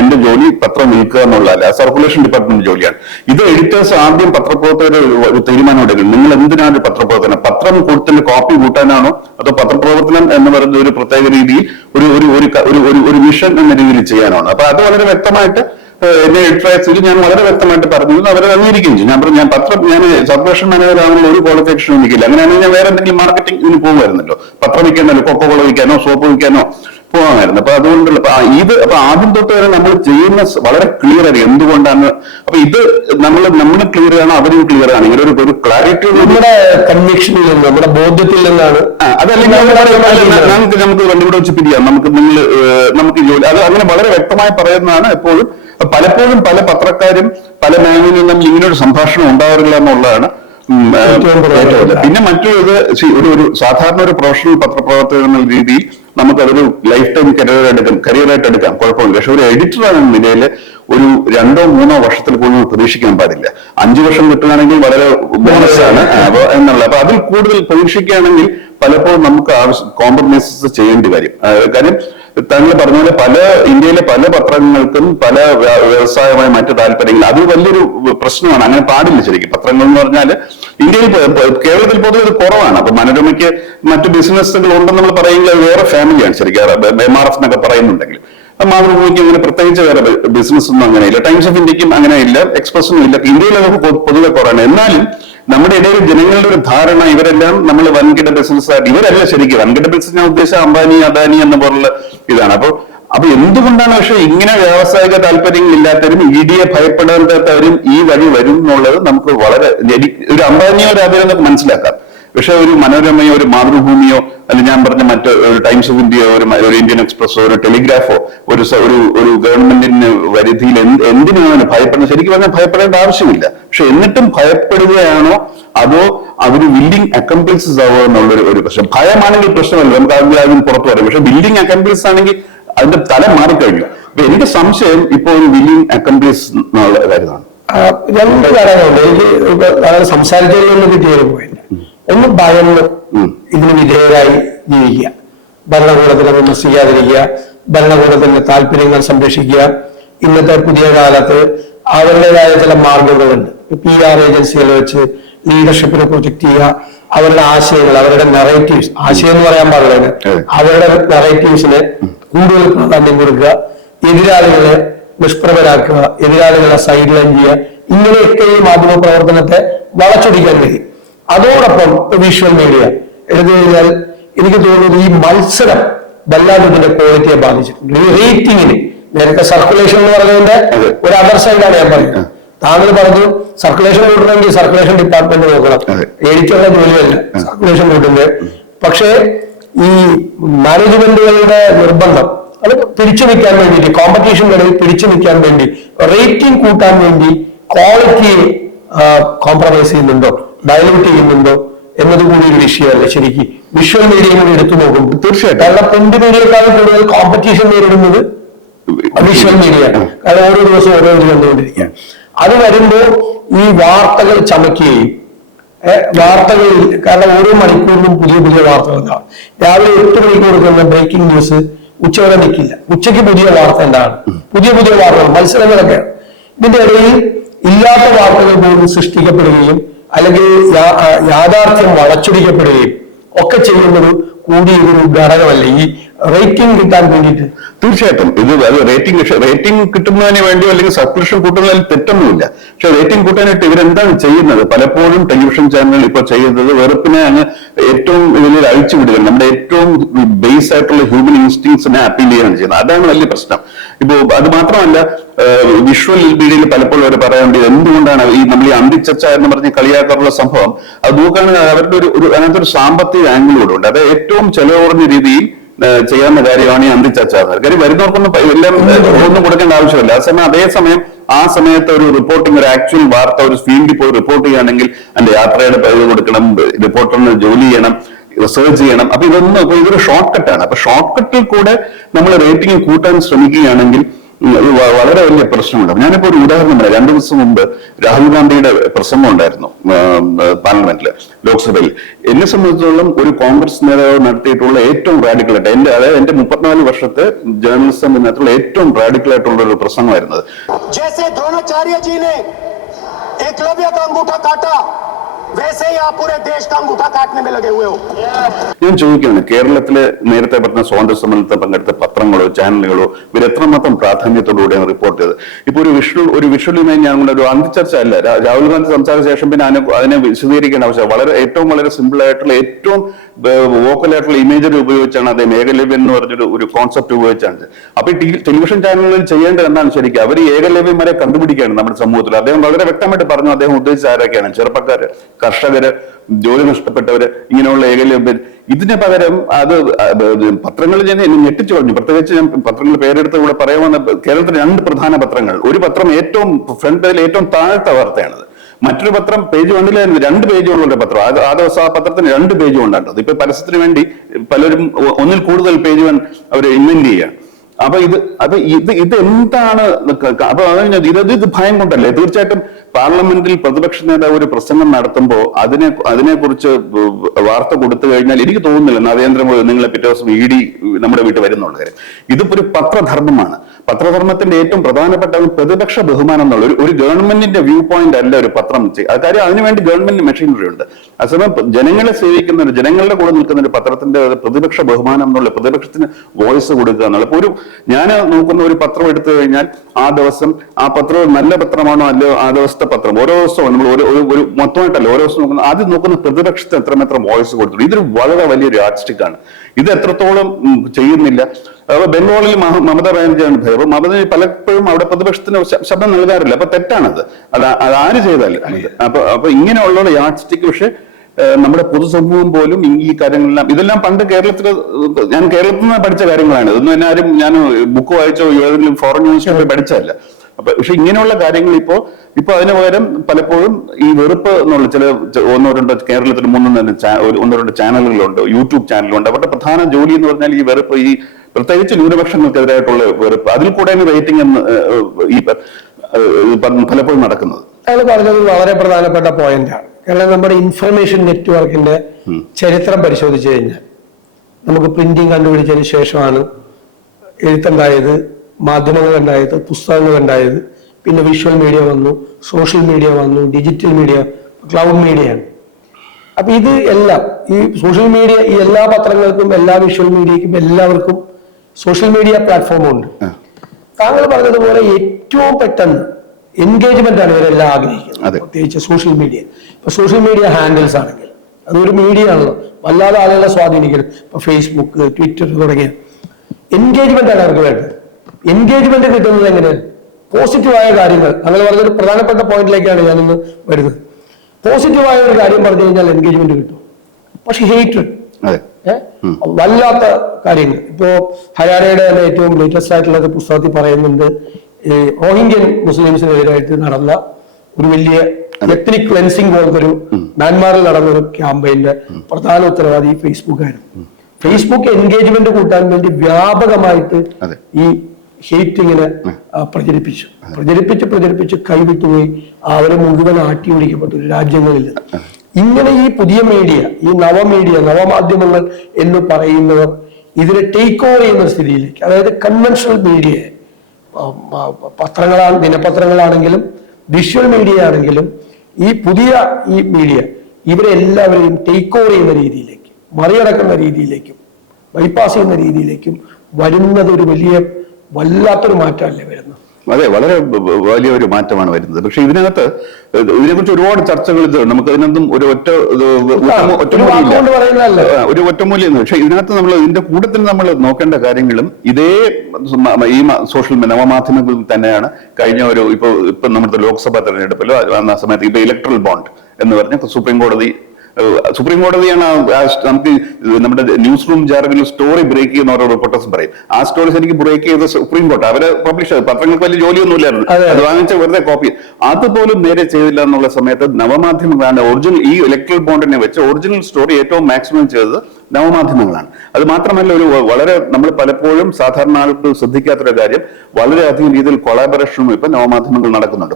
എന്റെ ജോലി പത്രം വിൽക്കുക എന്നുള്ളതല്ല, സർക്കുലേഷൻ ഡിപ്പാർട്ട്മെന്റ് ജോലിയാണ്. ഇത് എഡിറ്റേഴ്സ് ആദ്യം പത്രപ്രവർത്തകർ ഒരു തീരുമാനം എടുക്കണം. നിങ്ങൾ എന്തിനാണ് ഒരു പത്രപ്രവർത്തനം? പത്രം കൊടുത്തിന്റെ കോപ്പി കൂട്ടാനാണോ അതോ പത്രപ്രവർത്തനം എന്ന് പറയുന്ന ഒരു പ്രത്യേക രീതിയിൽ ഒരു മിഷൻ എന്ന രീതിയിൽ ചെയ്യാനാണോ? അപ്പൊ അത് വളരെ വ്യക്തമായിട്ട് എന്നെ എഡിറ്ററേഴ്സിൽ ഞാൻ വളരെ വ്യക്തമായിട്ട് പറഞ്ഞു, അവരെ അംഗീകരിക്കുകയും ചെയ്യും. ഞാൻ സർക്കുലേഷൻ മാനേജർ ആണെന്നുള്ള ഒരു ക്വാളിഫിക്കേഷൻ എനിക്കില്ല. അങ്ങനെയാണെങ്കിൽ ഞാൻ വേറെ എന്തെങ്കിലും മാർക്കറ്റിംഗ് ഇതിന് പോകുമായിരുന്നല്ലോ. പത്രം വിൽക്കാനോ കൊക്കോള വിൽക്കാനോ സോപ്പ് വിൽക്കാനോ പോകാമായിരുന്നു. അപ്പൊ അതുകൊണ്ടുള്ള അപ്പൊ ആദ്യം തൊട്ട് വരെ നമ്മൾ ചെയ്യുന്ന വളരെ ക്ലിയർ ആയി എന്തുകൊണ്ടാണ്. അപ്പൊ ഇത് നമ്മൾ ക്ലിയർ ആണ്, അവരും ക്ലിയർ ആണ്. ഇങ്ങനെ ഒരു ക്ലാരിറ്റി നമ്മുടെ കൺവിക്ഷനിൽ നിന്ന്, നമ്മുടെ ബോധ്യത്തിൽ നിന്നാണ്. അതല്ലെങ്കിൽ നമുക്ക് രണ്ടുകൂടെ വെച്ച് പിരിയാം, നമുക്ക് ജോലി അത് അങ്ങനെ വളരെ വ്യക്തമായി പറയുന്നതാണ്. എപ്പോഴും പലപ്പോഴും പല പത്രക്കാരും പല മേഖലയിൽ നിന്നും ഇങ്ങനൊരു സംഭാഷണം ഉണ്ടാകാറില്ല എന്നുള്ളതാണ് പിന്നെ മറ്റൊരു ഒരു സാധാരണ ഒരു പ്രൊഫഷണൽ പത്രപ്രവർത്തകൻ എന്ന രീതിയിൽ നമുക്കതൊരു ലൈഫ് ടൈം കരിയറായിട്ട് എടുക്കാം, കുഴപ്പമില്ല. പക്ഷെ ഒരു എഡിറ്റർ എന്ന നിലയിൽ ഒരു 2-3 വർഷത്തിൽ കൂടുതൽ പ്രതീക്ഷിക്കാൻ പാടില്ല. 5 വർഷം കിട്ടുകയാണെങ്കിൽ വളരെ ബോണസാണ് എന്നുള്ള. അപ്പൊ അതിൽ കൂടുതൽ പ്രതീക്ഷിക്കുകയാണെങ്കിൽ പലപ്പോഴും നമുക്ക് കോംപ്രമൈസസ് ചെയ്യേണ്ടി വരും. കാര്യം താങ്കൾ പറഞ്ഞ പോലെ ഇന്ത്യയിലെ പല പത്രങ്ങൾക്കും പല വ്യവസായമായ മറ്റു താല്പര്യങ്ങൾ, അത് വലിയൊരു പ്രശ്നമാണ്. അങ്ങനെ പാടില്ല ശരിക്കും. പത്രങ്ങൾ എന്ന് പറഞ്ഞാൽ ഇന്ത്യയിൽ, കേരളത്തിൽ പൊതുവെ ഇത് കുറവാണ്. അപ്പൊ മനോരമയ്ക്ക് മറ്റു ബിസിനസ്സുകൾ ഉണ്ടെന്ന് നമ്മൾ പറയുന്നത് വേറെ ഫാമിലിയാണ് ശരിക്കും. MRF എന്നൊക്കെ പറയുന്നുണ്ടെങ്കിൽ മാതൃഭൂമിക്ക് അങ്ങനെ പ്രത്യേകിച്ച് വേറെ ബിസിനസ് ഒന്നും അങ്ങനെയില്ല. ടൈംസ് ഓഫ് ഇന്ത്യക്കും അങ്ങനെയില്ല, എക്സ്പ്രസിനും ഇല്ല. ഇന്ത്യയിലൊക്കെ പൊതുവെ കുറവാണ്. എന്നാലും നമ്മുടെ ഇടയിൽ ജനങ്ങളുടെ ഒരു ധാരണ ഇവരെല്ലാം നമ്മൾ വൻകിട ബിസിനസ്സായിട്ട്, ഇവരല്ല ശരിക്കും വൻകിട ബിസിനസ്. ഞാൻ ഉദ്ദേശിച്ച അംബാനി, അദാനി എന്ന പോലുള്ള ഇതാണ്. അപ്പൊ എന്തുകൊണ്ടാണ് പക്ഷെ ഇങ്ങനെ വ്യാവസായിക താല്പര്യങ്ങൾ ഇല്ലാത്തവരും ED ഭയപ്പെടാത്തവരും ഈ വഴി വരും എന്നുള്ളത് നമുക്ക് വളരെ, ഒരു അംബാനിയോ ഒരു അദാനിയോ നമുക്ക് മനസ്സിലാക്കാം. പക്ഷെ ഒരു മനോരമയോ ഒരു മാതൃഭൂമിയോ അല്ലെങ്കിൽ ഞാൻ പറഞ്ഞ മറ്റ് ടൈംസ് ഓഫ് ഇന്ത്യയോ ഒരു ഇന്ത്യൻ എക്സ്പ്രസോ ഒരു ടെലിഗ്രാഫോ ഒരു ഗവൺമെന്റിന് പരിധിയിൽ എന്തിനാണ് ഭയപ്പെടുന്നത്? ശരിക്കും പറഞ്ഞാൽ ഭയപ്പെടേണ്ട ആവശ്യമില്ല. പക്ഷെ എന്നിട്ടും ഭയപ്പെടുകയാണോ അതോ അവർ വില്ലിംഗ് അക്കംപ്ലിസസ് ആവുക എന്നുള്ളൊരു പ്രശ്നം. ഭയമാണെങ്കിൽ പ്രശ്നമല്ല, നമുക്ക് ആദ്യം പുറത്തു പറയും. പക്ഷെ വില്ലിംഗ് അക്കംപ്ലിസ് ആണെങ്കിൽ അതിന്റെ തല മാറിക്കഴിഞ്ഞു. അപ്പൊ എനിക്ക് സംശയം ഇപ്പൊ ഒരു വില്ലിംഗ് അക്കംപ്ലിസ് എന്നുള്ള കാര്യമാണ്. രണ്ട് കാര്യങ്ങളുണ്ട് എനിക്ക് സംസാരിച്ചതിൽ കിട്ടിയൊരു പോയിന്റ്. ഒന്ന്, ഭയന്ന് ഇതിന് വിധേയരായി ജീവിക്കുക, ഭരണകൂടത്തിനെ വിമർശിക്കാതിരിക്കുക, ഭരണകൂടത്തിന്റെ താല്പര്യങ്ങൾ സംരക്ഷിക്കുക. ഇന്നത്തെ പുതിയ കാലത്ത് അവരുടേതായ ചില മാർഗങ്ങളുണ്ട്. PR ഏജൻസികൾ വെച്ച് ലീഡർഷിപ്പിനെ പ്രൊജക്ട് ചെയ്യുക, അവരുടെ ആശയങ്ങൾ, അവരുടെ നെറേറ്റീവ്സ്, ആശയം എന്ന് പറയാൻ പാടില്ല, അവരുടെ നെറേറ്റീവ്സിന് കൂടുതൽ പ്രാധാന്യം കൊടുക്കുക, എതിരാളികളെ നിഷ്പ്രഭരാക്കുക, എതിരാളികളെ സൈഡ് ലൈൻ ചെയ്യുക. ഇങ്ങനെയൊക്കെ ഈ മാധ്യമ പ്രവർത്തനത്തെ വളച്ചൊടിക്കാൻ കഴിയും. അതോടൊപ്പം വിഷ്വൽ മീഡിയ എടുത്തു കഴിഞ്ഞാൽ എനിക്ക് തോന്നുന്നത് ഈ മത്സരം വല്ലാതെ ഇതിന്റെ ക്വാളിറ്റിയെ ബാധിച്ചിട്ടുണ്ട്. ഈ റേറ്റിംഗിന് നേരത്തെ സർക്കുലേഷൻ എന്ന് പറയുന്നതിന്റെ ഒരു അതർ സൈഡാണ് ഞാൻ പറയുന്നത്. താങ്കൾ പറഞ്ഞു സർക്കുലേഷൻ കൂട്ടണമെങ്കിൽ സർക്കുലേഷൻ ഡിപ്പാർട്ട്മെന്റ് നോക്കണം, എനിക്കുള്ള ജോലിയല്ല സർക്കുലേഷൻ കൂട്ടുന്നത്. പക്ഷേ ഈ മാനേജ്മെന്റുകളുടെ നിർബന്ധം അത് പിടിച്ചു നിൽക്കാൻ വേണ്ടിയിട്ട്, കോമ്പറ്റീഷനുകളിൽ പിടിച്ചു നിൽക്കാൻ വേണ്ടി, റേറ്റിംഗ് കൂട്ടാൻ വേണ്ടി ക്വാളിറ്റി കോംപ്രമൈസ് ചെയ്യുന്നുണ്ടോ, ഡയലൂട്ട് ചെയ്യുന്നുണ്ടോ എന്നതുകൂടി ഒരു വിഷയമല്ല ശരിക്കും. വിഷ്വൽ മീഡിയ കൂടി എടുത്തു നോക്കുമ്പോൾ തീർച്ചയായിട്ടും, കാരണം പ്രിന്റ് മീഡിയക്കാളും കൂടുതൽ കോമ്പറ്റീഷൻ നേരിടുന്നത് വിഷ്വൽ മീഡിയ. കാരണം ഓരോ ദിവസവും ഓരോ ഇത് കണ്ടുകൊണ്ടിരിക്കുകയാണ്. അത് വരുമ്പോൾ ഈ വാർത്തകൾ ചമയ്ക്കുകയും വാർത്തകൾ, കാരണം ഓരോ മണിക്കൂറിലും പുതിയ പുതിയ വാർത്തകൾ ഉണ്ടാവും. രാവിലെ 8 മണിക്ക് കൊടുക്കുന്ന ബ്രേക്കിംഗ് ന്യൂസ് ഉച്ചവരെ നിൽക്കില്ല. ഉച്ചയ്ക്ക് പുതിയ വാർത്ത എന്താണ്, പുതിയ പുതിയ വാർത്തകൾ, മത്സരങ്ങളൊക്കെ. ഇതിന്റെ ഇടയിൽ ഇല്ലാത്ത വാർത്തകൾ പോലും സൃഷ്ടിക്കപ്പെടുകയും അല്ലെങ്കിൽ യാഥാർത്ഥ്യം വളച്ചൊടിക്കപ്പെടുകയും ഒക്കെ ചെയ്യുന്നത് കൂടി ഒരു ഘടകമല്ല ഈ റേറ്റിംഗ് കിട്ടാൻ വേണ്ടിയിട്ട്. തീർച്ചയായിട്ടും ഇത് റേറ്റിംഗ് കിട്ടുന്നതിന് വേണ്ടിയോ അല്ലെങ്കിൽ സബ്സ്ക്രിപ്ഷൻ കൂട്ടുന്നതിൽ തെറ്റൊന്നുമില്ല. പക്ഷെ റേറ്റിംഗ് കൂട്ടാനായിട്ട് ഇവരെന്താണ് ചെയ്യുന്നത്? പലപ്പോഴും ടെലിവിഷൻ ചാനലുകൾ ഇപ്പൊ ചെയ്യുന്നത് വെറുപ്പിനെ അങ്ങ് ഏറ്റവും ഇതിൽ അഴിച്ചുവിടുക, നമ്മുടെ ഏറ്റവും ബേസ് ആയിട്ടുള്ള ഹ്യൂമൻ ഇൻസ്റ്റിങ്സിനെ അപ്പീൽ ചെയ്യാണ് ചെയ്യുന്നത്. അതാണ് വലിയ പ്രശ്നം. ഇപ്പോ അത് മാത്രമല്ല, വിഷ്വൽ മീഡിയയിൽ പലപ്പോഴും അവർ പറയാറുണ്ട് എന്തുകൊണ്ടാണ് നമ്മൾ ഈ അന്തിച്ചർച്ച എന്ന് പറഞ്ഞ് കളിയാക്കാറുള്ള സംഭവം. അത് നോക്കുകയാണെങ്കിൽ അവരുടെ അതിനകത്തൊരു സാമ്പത്തിക ആംഗിളോടെ ഉണ്ട്. അത് ഏറ്റവും ചെലവ് കുറഞ്ഞ രീതിയിൽ ചെയ്യാവുന്ന കാര്യമാണ് ഈ അന്തിച്ചർച്ച. കാര്യം വരുന്നവർക്കൊന്നും എല്ലാം ഒന്നും കൊടുക്കേണ്ട ആവശ്യമില്ല. അതേസമയം ആ സമയത്ത് ഒരു റിപ്പോർട്ടിംഗ്, ഒരു ആക്ച്വൽ വാർത്ത ഒരു ഫീൽഡിൽ പോയി റിപ്പോർട്ട് ചെയ്യുകയാണെങ്കിൽ അതിന്റെ യാത്രയുടെ പേര് കൊടുക്കണം, റിപ്പോർട്ടറിന് ജോലി ചെയ്യണം, റിസർച്ച് ചെയ്യണം. അപ്പൊ ഇതൊരു ഷോർട്ട് കട്ടാണ്. അപ്പൊ ഷോർട്ട് കട്ടിൽ കൂടെ നമ്മൾ റേറ്റിംഗ് കൂട്ടാൻ ശ്രമിക്കുകയാണെങ്കിൽ വളരെ വലിയ പ്രശ്നമുണ്ട്. ഞാനിപ്പോ ഒരു ഉദാഹരണം പറയാം. 2 ദിവസം മുമ്പ് രാഹുൽ ഗാന്ധിയുടെ പ്രസംഗം ഉണ്ടായിരുന്നു പാർലമെന്റില്, ലോക്സഭയിൽ. എന്നെ സംബന്ധിച്ചിടത്തോളം ഒരു കോൺഗ്രസ് നേതാവ് നടത്തിയിട്ടുള്ള ഏറ്റവും റാഡിക്കലായിട്ട് എന്റെ 34 വർഷത്തെ ജേർണലിസം ഇതിനകത്തുള്ള ഏറ്റവും റാഡിക്കലായിട്ടുള്ള ഒരു പ്രസംഗമായിരുന്നത്. ഞാൻ ചോദിക്കുകയാണ്, കേരളത്തിലെ നേരത്തെ പറഞ്ഞ സ്വാതന്ത്ര്യ സമരത്തിൽ പങ്കെടുത്ത പത്രങ്ങളോ ചാനലുകളോ ഇവർ എത്രമാത്രം പ്രാധാന്യത്തോടുകൂടിയാണ് റിപ്പോർട്ട് ചെയ്തത്? ഇപ്പൊ ഒരു വിഷ്വലുമായി ഞാൻ ഒരു അന്തിച്ചർച്ച അല്ല. രാഹുൽ ഗാന്ധി സംസാരിച്ച ശേഷം പിന്നെ അതിനെ വിശദീകരിക്കേണ്ട ആവശ്യം. വളരെ സിമ്പിൾ ആയിട്ടുള്ള ഏറ്റവും വോക്കലായിട്ടുള്ള ഇമേജറി ഉപയോഗിച്ചാണ് അദ്ദേഹം ഏകലവ്യം എന്ന് പറഞ്ഞൊരു കോൺസെപ്റ്റ് ഉപയോഗിച്ചാണ്. അപ്പൊ ഈ ടെലിവിഷൻ ചാനലുകളിൽ ചെയ്യേണ്ടത് എന്താണ് ശരിക്കും? അവർ ഈ ഏകലവ്യന്മാരെ കണ്ടുപിടിക്കുകയാണ് നമ്മുടെ സമൂഹത്തിൽ. അദ്ദേഹം വളരെ വ്യക്തമായിട്ട് പറഞ്ഞു അദ്ദേഹം ഉദ്ദേശിച്ച ആരൊക്കെയാണ്: ചെറുപ്പക്കാര്, കർഷകര്, ജോലി നഷ്ടപ്പെട്ടവര്, ഇങ്ങനെയുള്ള ഏകലവ്യം. ഇതിന് പകരം അത് പത്രങ്ങൾ ഞാൻ ഞെട്ടിച്ചു പറഞ്ഞു. പ്രത്യേകിച്ച് ഞാൻ പത്രങ്ങൾ പേരെടുത്ത് ഇവിടെ പറയാമെന്ന്. കേരളത്തിലെ 2 പ്രധാന പത്രങ്ങൾ, ഒരു പത്രം ഏറ്റവും ഫ്രണ്ട് പേജിൽ ഏറ്റവും താഴത്തെ വാർത്തയാണത്, മറ്റൊരു പത്രം പേജ് 1 2 പേജുകളുള്ള പത്രം. ആ ദിവസം ആ പത്രത്തിന് 2 പേജ് കൊണ്ടാണ്. ഇപ്പൊ പരസ്യത്തിന് വേണ്ടി പലരും ഒന്നിൽ കൂടുതൽ പേജ് അവർ ഇൻവെന്റ് ചെയ്യുകയാണ്. അപ്പൊ ഇത് എന്താണ്? അപ്പൊ ഇത് ഭയം കൊണ്ടല്ലേ? തീർച്ചയായിട്ടും പാർലമെന്റിൽ പ്രതിപക്ഷ നേതാവ് ഒരു പ്രസംഗം നടത്തുമ്പോൾ അതിനെക്കുറിച്ച് വാർത്ത കൊടുത്തു കഴിഞ്ഞാൽ എനിക്ക് തോന്നുന്നില്ല നരേന്ദ്രമോദി നിങ്ങളെ പിറ്റേ ദിവസം ഇഡി നമ്മുടെ വീട്ടിൽ വരുന്നുള്ള കാര്യം. ഇതിപ്പോ ഒരു പത്രധർമ്മമാണ്. പത്രധർമ്മത്തിന്റെ ഏറ്റവും പ്രധാനപ്പെട്ട പ്രതിപക്ഷ ബഹുമാനം എന്നുള്ള ഒരു ഗവൺമെന്റിന്റെ വ്യൂ പോയിന്റ് അല്ല ഒരു പത്രം ചെയ്യുക. കാര്യം അതിനുവേണ്ടി ഗവൺമെന്റ് മെഷീനറി ഉണ്ട്. അതേസമയം ജനങ്ങളെ സേവിക്കുന്ന ഒരു ജനങ്ങളുടെ കൂടെ നിൽക്കുന്ന ഒരു പത്രത്തിന്റെ പ്രതിപക്ഷ ബഹുമാനം എന്നുള്ള പ്രതിപക്ഷത്തിന് വോയിസ് കൊടുക്കുക എന്നുള്ള. ഇപ്പൊ ഞാൻ നോക്കുന്ന ഒരു പത്രം എടുത്തു കഴിഞ്ഞാൽ ആ ദിവസം ആ പത്രം നല്ല പത്രമാണോ അല്ലയോ ആ ദിവസത്തെ പത്രം ഓരോ ദിവസവും നമ്മൾ ഒരു മൊത്തമായിട്ടല്ല ഓരോ ദിവസം നോക്കുന്ന ആദ്യം നോക്കുന്ന പ്രതിപക്ഷത്തിന് എത്രമാത്രം വോയിസ് കൊടുത്തു. ഇതൊരു വളരെ വലിയൊരു യാഡ്സ്റ്റിക് ആണ്. ഇത് എത്രത്തോളം ചെയ്യുന്നില്ല. ബംഗാളിൽ മമതാ ബാനർജിയാണ് ഭയം. മമത പലപ്പോഴും അവിടെ പ്രതിപക്ഷത്തിന് ശബ്ദം നൽകാറില്ല. അപ്പൊ തെറ്റാണത്. അത് ആര് ചെയ്താലും. അപ്പൊ ഇങ്ങനെയുള്ള യാഡ്സ്റ്റിക് പക്ഷെ നമ്മുടെ പൊതുസമൂഹം പോലും ഈ കാര്യങ്ങളെല്ലാം ഇതെല്ലാം പണ്ട് ഞാൻ കേരളത്തിൽ നിന്ന് പഠിച്ച കാര്യങ്ങളാണ്. ഇതൊന്നും എന്നെ ആരും ഞാൻ ബുക്ക് വായിച്ചോ ഏതെങ്കിലും ഫോറിൻ യൂണിവേഴ്സിറ്റി പഠിച്ചതല്ല. പക്ഷെ ഇങ്ങനെയുള്ള കാര്യങ്ങൾ ഇപ്പൊ അതിന് പകരം പലപ്പോഴും ഈ വെറുപ്പ് എന്നുള്ള ചില ഒന്നോ രണ്ടോ കേരളത്തിൽ ഒന്നോ രണ്ടോ ചാനലുകളുണ്ട്, യൂട്യൂബ് ചാനലുണ്ട്. അവരുടെ പ്രധാന ജോലി എന്ന് പറഞ്ഞാൽ ഈ വെറുപ്പ്, ഈ പ്രത്യേകിച്ച് ന്യൂനപക്ഷങ്ങൾക്കെതിരായിട്ടുള്ള വെറുപ്പ്, അതിൽ കൂടെയാണ് റേറ്റിംഗ് എന്ന് ഈ പലപ്പോഴും നടക്കുന്നത്. അയാൾ പറഞ്ഞത് വളരെ പ്രധാനപ്പെട്ട പോയിന്റാണ്. കാരണം നമ്മുടെ ഇൻഫർമേഷൻ നെറ്റ്വർക്കിന്റെ ചരിത്രം പരിശോധിച്ചു കഴിഞ്ഞാൽ നമുക്ക് പ്രിന്റിംഗ് കണ്ടുപിടിച്ചതിന് ശേഷമാണ് എഴുത്തുണ്ടായത്, മാധ്യമങ്ങൾ ഉണ്ടായത്, പുസ്തകങ്ങൾ ഉണ്ടായത്, പിന്നെ വിഷ്വൽ മീഡിയ വന്നു, സോഷ്യൽ മീഡിയ വന്നു, ഡിജിറ്റൽ മീഡിയ, ക്ലൗഡ് മീഡിയയാണ്. അപ്പൊ ഇത് എല്ലാം ഈ സോഷ്യൽ മീഡിയ ഈ എല്ലാ പത്രങ്ങൾക്കും എല്ലാ വിഷ്വൽ മീഡിയക്കും എല്ലാവർക്കും സോഷ്യൽ മീഡിയ പ്ലാറ്റ്ഫോമും ഉണ്ട്. താങ്കൾ പറഞ്ഞതുപോലെ ഏറ്റവും പെട്ടെന്ന് എൻഗേജ്മെന്റ് ആണ് ഇവരെല്ലാം ആഗ്രഹിക്കുന്നത്, പ്രത്യേകിച്ച് സോഷ്യൽ മീഡിയ. ഇപ്പൊ സോഷ്യൽ മീഡിയ ഹാൻഡിൽസ് ആണെങ്കിൽ അതൊരു മീഡിയ ആണല്ലോ, വല്ലാതെ ആളുകളെ സ്വാധീനിക്കുന്നത്. ഇപ്പൊ ഫേസ്ബുക്ക്, ട്വിറ്റർ തുടങ്ങിയ എൻഗേജ്മെന്റ് ആണ് അവർക്ക് വേണ്ടത്. എൻഗേജ്മെന്റ് കിട്ടുന്നത് എങ്ങനെ? പോസിറ്റീവായ കാര്യങ്ങൾ. അങ്ങനെ പറഞ്ഞൊരു പ്രധാനപ്പെട്ട പോയിന്റിലേക്കാണ് ഞാനിന്ന് വരുന്നത്. പോസിറ്റീവായ ഒരു കാര്യം പറഞ്ഞു കഴിഞ്ഞാൽ എൻഗേജ്മെന്റ് കിട്ടും. പക്ഷെ ഹേറ്റ്രഡ്, വല്ലാത്ത കാര്യങ്ങൾ. ഇപ്പോ ഹരാരയുടെ തന്നെ ഏറ്റവും ലേറ്റസ്റ്റ് ആയിട്ടുള്ള പുസ്തകത്തിൽ പറയുന്നുണ്ട്, റോഹിംഗ്യൻ മുസ്ലിംസിനെതിരായിട്ട് നടന്ന ഒരു വലിയ എത്നിക് ക്ലെൻസിങ് പോലത്തെ ഒരു മ്യാൻമാറിൽ നടന്ന ഒരു ക്യാമ്പയിന്റെ പ്രധാന ഉത്തരവാദി ഫേസ്ബുക്കായിരുന്നു. ഫേസ്ബുക്ക് എൻഗേജ്മെന്റ് കൂട്ടാൻ വേണ്ടി വ്യാപകമായിട്ട് ഈ ഹേറ്റിങ്ങിനെ പ്രചരിപ്പിച്ച് കൈവിട്ടുപോയി അവരെ മുഴുവൻ ആട്ടിയൊടിക്കപ്പെട്ടു രാജ്യങ്ങളിൽ. ഇങ്ങനെ ഈ പുതിയ മീഡിയ, ഈ നവമാധ്യമങ്ങൾ എന്ന് പറയുന്നവർ ഇതിനെ ടേക്ക് ഓവർ ചെയ്യുന്ന സ്ഥിതിയിലേക്ക്, അതായത് കൺവെൻഷണൽ മീഡിയയെ, ദിനപത്രങ്ങളാണെങ്കിലും വിഷ്വൽ മീഡിയ ആണെങ്കിലും ഈ പുതിയ ഈ മീഡിയ ഇവരെ എല്ലാവരെയും ടേക്ക് ഓവർ ചെയ്യുന്ന രീതിയിലേക്ക്, മറികടക്കുന്ന രീതിയിലേക്കും ബൈപ്പാസ് ചെയ്യുന്ന രീതിയിലേക്കും വരുന്നത് ഒരു വല്ലാത്തൊരു മാറ്റമല്ലേ വരുന്നത്? അതെ, വളരെ വലിയൊരു മാറ്റമാണ് വരുന്നത്. പക്ഷെ ഇതിനെക്കുറിച്ച് ഒരുപാട് ചർച്ചകൾ നമുക്ക് അതിനൊന്നും ഒരു ഒറ്റമൂല്യം. പക്ഷെ ഇതിനകത്ത് നമ്മൾ ഇതിന്റെ കൂട്ടത്തിൽ നമ്മൾ നോക്കേണ്ട കാര്യങ്ങളും ഈ സോഷ്യൽ നവമാധ്യമങ്ങൾ തന്നെയാണ്. കഴിഞ്ഞ ഇപ്പൊ നമ്മുടെ ലോക്സഭാ തെരഞ്ഞെടുപ്പിലോ വന്ന സമയത്ത് ഇപ്പൊ ഇലക്ട്രൽ ബോണ്ട് എന്ന് പറഞ്ഞ സുപ്രീം കോടതിയാണ് നമുക്ക് നമ്മുടെ ന്യൂസ് റൂം ജാർഗനിൽ സ്റ്റോറി ബ്രേക്ക് ചെയ്യുന്ന ഓരോ റിപ്പോർട്ടേഴ്സും പറയും. ആ സ്റ്റോറി ശരിക്കും ബ്രേക്ക് ചെയ്ത് സുപ്രീം കോടതി അവരെ പബ്ലിഷ് ചെയ്ത്, പത്രങ്ങൾക്ക് വലിയ ജോലിയൊന്നുമില്ലായിരുന്നു, അത് വാങ്ങിച്ച വെറുതെ കോപ്പി. അതുപോലും നേരെ ചെയ്തില്ല എന്നുള്ള സമയത്ത് നവമാധ്യമങ്ങളാണ് ഈ ഇലക്ട്രൽ ബോണ്ടിനെ വെച്ച് ഒറിജിനൽ സ്റ്റോറി ഏറ്റവും മാക്സിമം ചെയ്തത് നവമാധ്യമങ്ങളാണ്. അത് മാത്രമല്ല വളരെ നമ്മൾ പലപ്പോഴും സാധാരണ ആൾക്ക് ശ്രദ്ധിക്കാത്തൊരു കാര്യം, വളരെയധികം രീതിയിൽ കൊളാബറേഷനും ഇപ്പൊ നവമാധ്യമങ്ങൾ നടക്കുന്നുണ്ട്.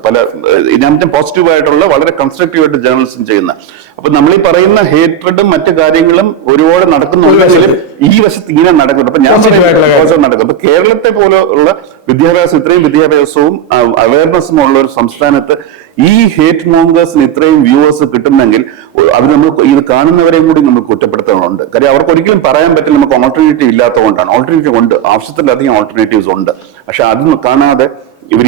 ഞാൻ പോസിറ്റീവായിട്ടുള്ള വളരെ കൺസ്ട്രക്റ്റീവ് ആയിട്ട് ജേർണലിസം ചെയ്യുന്ന. അപ്പൊ നമ്മൾ ഈ പറയുന്ന ഹേറ്റ്രഡും മറ്റു കാര്യങ്ങളും ഒരുപാട് നടക്കുന്നുണ്ടെങ്കിലും ഈ വശത്ത് ഇങ്ങനെ നടക്കുന്നുണ്ട്. അപ്പൊ ഞാൻ നടക്കും. അപ്പൊ കേരളത്തെ പോലുള്ള ഇത്രയും വിദ്യാഭ്യാസവും അവയർനെസ്സും ഉള്ള ഒരു സംസ്ഥാനത്ത് ഈ ഹേറ്റ് മോങ്കേഴ്സിന് ഇത്രയും വ്യൂവേഴ്സ് കിട്ടുന്നെങ്കിൽ അവർ നമ്മൾ ഇത് കാണുന്നവരെയും കൂടി നമുക്ക് കുറ്റപ്പെടുത്താനുണ്ട്. കാര്യം അവർക്ക് ഒരിക്കലും പറയാൻ പറ്റില്ല നമുക്ക് ഓൾട്ടർനേറ്റീവ് ഇല്ലാത്തതുകൊണ്ടാണ്. ഓൾട്ടർനേറ്റീവ് ഉണ്ട്, ആവശ്യത്തിലധികം ഓൾട്ടർനേറ്റീവ്സ് ഉണ്ട്. പക്ഷെ അത് കാണാതെ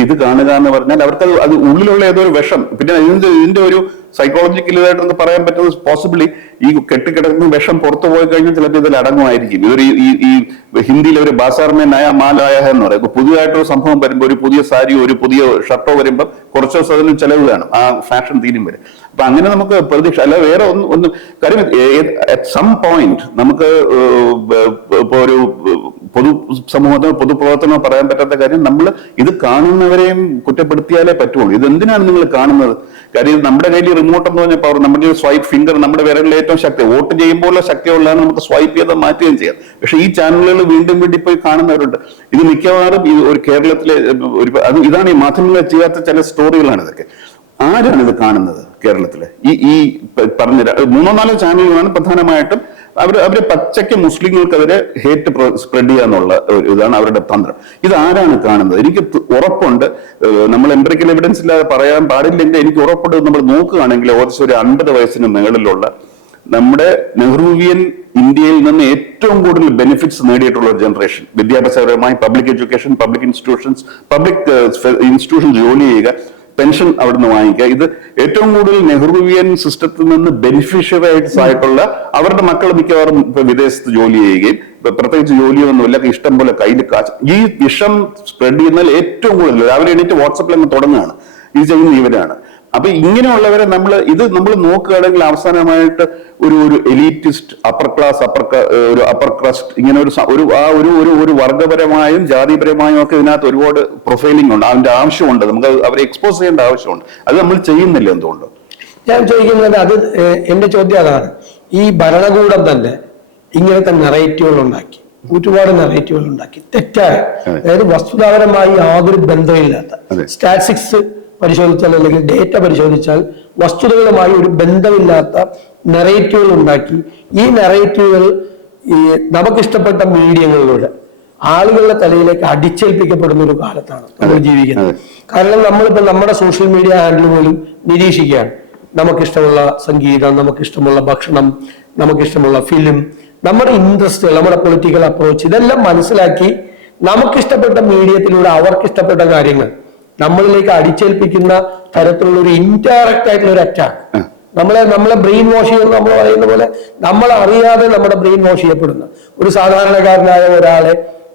ഇത് കാണുക എന്ന് പറഞ്ഞാൽ അവർക്ക് അത് ഉള്ളിലുള്ള ഏതോ ഒരു വിഷം. പിന്നെ ഇതിന്റെ ഒരു സൈക്കോളജിക്കലായിട്ടൊന്ന് പറയാൻ പറ്റുന്നത് പോസിബിളി ഈ കെട്ടിക്കിടക്കുന്ന വിഷം പുറത്തു പോയി കഴിഞ്ഞാൽ ചിലപ്പോൾ ഇതിൽ അടങ്ങുമായിരിക്കും. ഇതൊരു ഈ ഹിന്ദിയിലെ ഒരു ബാസാർമേ നയ മാലായ എന്ന് പറയും. പുതിയതായിട്ടൊരു സംഭവം വരുമ്പോൾ, ഒരു പുതിയ സാരിയോ ഒരു പുതിയ ഷർട്ടോ വരുമ്പോൾ കുറച്ച് ദിവസം അതിന് ചെലവ് കാണും, ആ ഫാഷൻ തീരും വരെ. അപ്പൊ അങ്ങനെ നമുക്ക് പ്രതീക്ഷ അല്ല വേറെ ഒന്നും കാര്യം. അറ്റ് സം പോയിന്റ് നമുക്ക് ഇപ്പൊ ഒരു പൊതുസമൂഹത്തിനോ പൊതുപ്രവർത്തനമോ പറയാൻ പറ്റാത്ത കാര്യം, നമ്മൾ ഇത് കാണുന്നവരെയും കുറ്റപ്പെടുത്തിയാലേ പറ്റുള്ളൂ. ഇതെന്തിനാണ് നിങ്ങൾ കാണുന്നത്? കാര്യം നമ്മുടെ കയ്യിൽ റിമോട്ട് എന്ന് പറഞ്ഞ പവർ, നമ്മുടെ സ്വൈപ്പ് ഫിംഗർ നമ്മുടെ വിരലിലെ ഏറ്റവും ശക്തി, വോട്ട് ചെയ്യുമ്പോഴുള്ള ശക്തിയുള്ളതാണ്, നമുക്ക് സ്വൈപ്പ് ചെയ്ത് മാറ്റുകയും ചെയ്യാം. പക്ഷെ ഈ ചാനലുകൾ വീണ്ടും പോയി കാണുന്നവരുണ്ട്. ഇത് മിക്കവാറും ഈ ഒരു കേരളത്തിലെ ഇതാണ് ഈ മാധ്യമങ്ങൾ ചെയ്യാത്ത ചില സ്റ്റോറികളാണ് ഇതൊക്കെ. ആരാണ് ഇത് കാണുന്നത് കേരളത്തില്? ഈ പറഞ്ഞ 3-4 ചാനലുകളാണ് പ്രധാനമായിട്ടും അവര് പച്ചയ്ക്ക് മുസ്ലിങ്ങൾക്കെതിരെ ഹേറ്റ് സ്പ്രെഡ് ചെയ്യാന്നുള്ള ഇതാണ് അവരുടെ തന്ത്രം. ഇത് ആരാണ് കാണുന്നത്? എനിക്ക് ഉറപ്പുണ്ട്, നമ്മൾ എംപിറിക്കൽ എവിഡൻസ് ഇല്ലാതെ പറയാൻ പാടില്ലെങ്കിൽ എനിക്ക് ഉറപ്പുണ്ട്, നമ്മൾ നോക്കുകയാണെങ്കിൽ ഏകദേശം ഒരു 50 വയസ്സിന് മുകളിലുള്ള നമ്മുടെ നെഹ്റുവിയൻ ഇന്ത്യയിൽ നിന്ന് ഏറ്റവും കൂടുതൽ ബെനിഫിറ്റ്സ് നേടിയിട്ടുള്ള ഒരു ജനറേഷൻ, വിദ്യാഭ്യാസപരമായി പബ്ലിക് എഡ്യൂക്കേഷൻ, പബ്ലിക് ഇൻസ്റ്റിറ്റ്യൂഷൻസ് ജോലി ചെയ്യുക, പെൻഷൻ അവിടുന്ന് വാങ്ങിക്കുക, ഇത് ഏറ്റവും കൂടുതൽ നെഹ്റുവിയൻ സിസ്റ്റത്തിൽ നിന്ന് ബെനിഫിഷ്യറീസ് ആയിട്ടുള്ള അവരുടെ മക്കൾ മിക്കവാറും വിദേശത്ത് ജോലി ചെയ്യുകയും പ്രത്യേകിച്ച് ജോലിയൊന്നുമില്ല, ഇഷ്ടം പോലെ കയ്യിൽ കാശ്. ഈ വിഷം സ്പ്രെഡ് ചെയ്യുന്നതിൽ ഏറ്റവും കൂടുതൽ രാവിലെ എണീറ്റ് വാട്സപ്പിൽ അങ്ങ് തുടങ്ങുകയാണ്, ഇത് ചെയ്യുന്ന ഇവരാണ്. അപ്പൊ ഇങ്ങനെയുള്ളവരെ നമ്മൾ നോക്കുകയാണെങ്കിൽ അവസാനമായിട്ട് ഒരു എലീറ്റിസ്റ്റ് അപ്പർ ക്രസ്റ്റ് ഇങ്ങനെ ഒരു വർഗപരമായും ജാതിപരമായും ഒക്കെ ഇതിനകത്ത് ഒരുപാട് പ്രൊഫൈലിംഗ് ഉണ്ട്. അതിന്റെ ആവശ്യമുണ്ട്, നമുക്ക് അവരെ എക്സ്പോസ് ചെയ്യേണ്ട ആവശ്യമുണ്ട്. അത് നമ്മൾ ചെയ്യുന്നില്ല എന്തുകൊണ്ട്? ഞാൻ ചോദിക്കുന്നത് അത് എന്റെ ചോദ്യം അതാണ്. ഈ ഭരണകൂടം തന്നെ ഇങ്ങനത്തെ നെറേറ്റീവുകൾ ഉണ്ടാക്കി, ഒരുപാട് നെറേറ്റീവുകൾ ഉണ്ടാക്കി, തെറ്റായ, അതായത് വസ്തുതാപരമായി യാതൊരു ബന്ധമില്ലാത്ത, സ്റ്റാറ്റിസ്റ്റിക്സ് പരിശോധിച്ചാൽ അല്ലെങ്കിൽ ഡേറ്റ പരിശോധിച്ചാൽ വസ്തുതകളുമായി ഒരു ബന്ധമില്ലാത്ത നെറേറ്റീവുകൾ ഉണ്ടാക്കി. ഈ നെറേറ്റീവുകൾ ഈ നമുക്കിഷ്ടപ്പെട്ട മീഡിയങ്ങളിലൂടെ ആളുകളുടെ തലയിലേക്ക് അടിച്ചേൽപ്പിക്കപ്പെടുന്ന ഒരു കാലത്താണ് നമ്മൾ ജീവിക്കുന്നത്. കാരണം നമ്മളിപ്പോ നമ്മുടെ സോഷ്യൽ മീഡിയ ഹാൻഡിൽ പോലും നിരീക്ഷിക്കുകയാണ്. നമുക്കിഷ്ടമുള്ള സംഗീതം, നമുക്കിഷ്ടമുള്ള ഭക്ഷണം, നമുക്കിഷ്ടമുള്ള ഫിലിം, നമ്മുടെ ഇൻട്രസ്റ്റുകൾ, നമ്മുടെ പൊളിറ്റിക്കൽ അപ്രോച്ച്, ഇതെല്ലാം മനസ്സിലാക്കി നമുക്കിഷ്ടപ്പെട്ട മീഡിയത്തിലൂടെ അവർക്കിഷ്ടപ്പെട്ട കാര്യങ്ങൾ നമ്മളിലേക്ക് അടിച്ചേൽപ്പിക്കുന്ന തരത്തിലുള്ള ഒരു ഇൻഡയറക്റ്റ് ആയിട്ടുള്ള ഒരു അറ്റാക്ക്. നമ്മളെ ബ്രെയിൻ വാഷ് ചെയ്യുന്ന, നമ്മൾ പറയുന്ന പോലെ നമ്മൾ അറിയാതെ നമ്മുടെ ബ്രെയിൻ വാഷ് ചെയ്യപ്പെടുന്ന ഒരു സാധാരണക്കാരനായ ഒരാളെ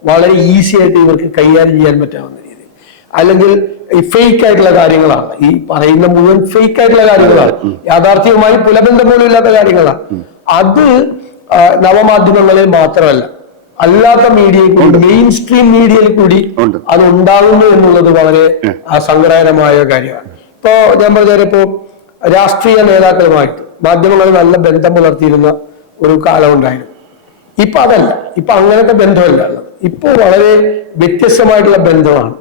വളരെ ഈസി ആയിട്ട് ഇവർക്ക് കൈകാര്യം ചെയ്യാൻ പറ്റാവുന്ന രീതി, അല്ലെങ്കിൽ ഈ ഫേക്ക് ആയിട്ടുള്ള കാര്യങ്ങളാണ് ഈ പറയുന്ന മുഴുവൻ ഫേക്ക് ആയിട്ടുള്ള കാര്യങ്ങളാണ്, യാഥാർത്ഥ്യവുമായി പുലബന്ധം പോലും ഇല്ലാത്ത കാര്യങ്ങളാണ്. അത് നവമാധ്യമങ്ങളിൽ മാത്രമല്ല, അല്ലാത്ത മീഡിയയിൽ കൂടി, മെയിൻ സ്ട്രീം മീഡിയയിൽ കൂടി അത് ഉണ്ടാകുന്നു എന്നുള്ളത് വളരെ സങ്കടകരമായ കാര്യമാണ്. ഇപ്പോ ഞാൻ പറഞ്ഞാൽ, ഇപ്പോ രാഷ്ട്രീയ നേതാക്കളുമായിട്ട് മാധ്യമങ്ങൾ നല്ല ബന്ധം പുലർത്തിയിരുന്ന ഒരു കാലം ഉണ്ടായിരുന്നു. ഇപ്പൊ അതല്ല, ഇപ്പൊ അങ്ങനത്തെ ബന്ധമല്ല ഉള്ളത്. ഇപ്പൊ വളരെ വ്യത്യസ്തമായിട്ടുള്ള ബന്ധമാണ്.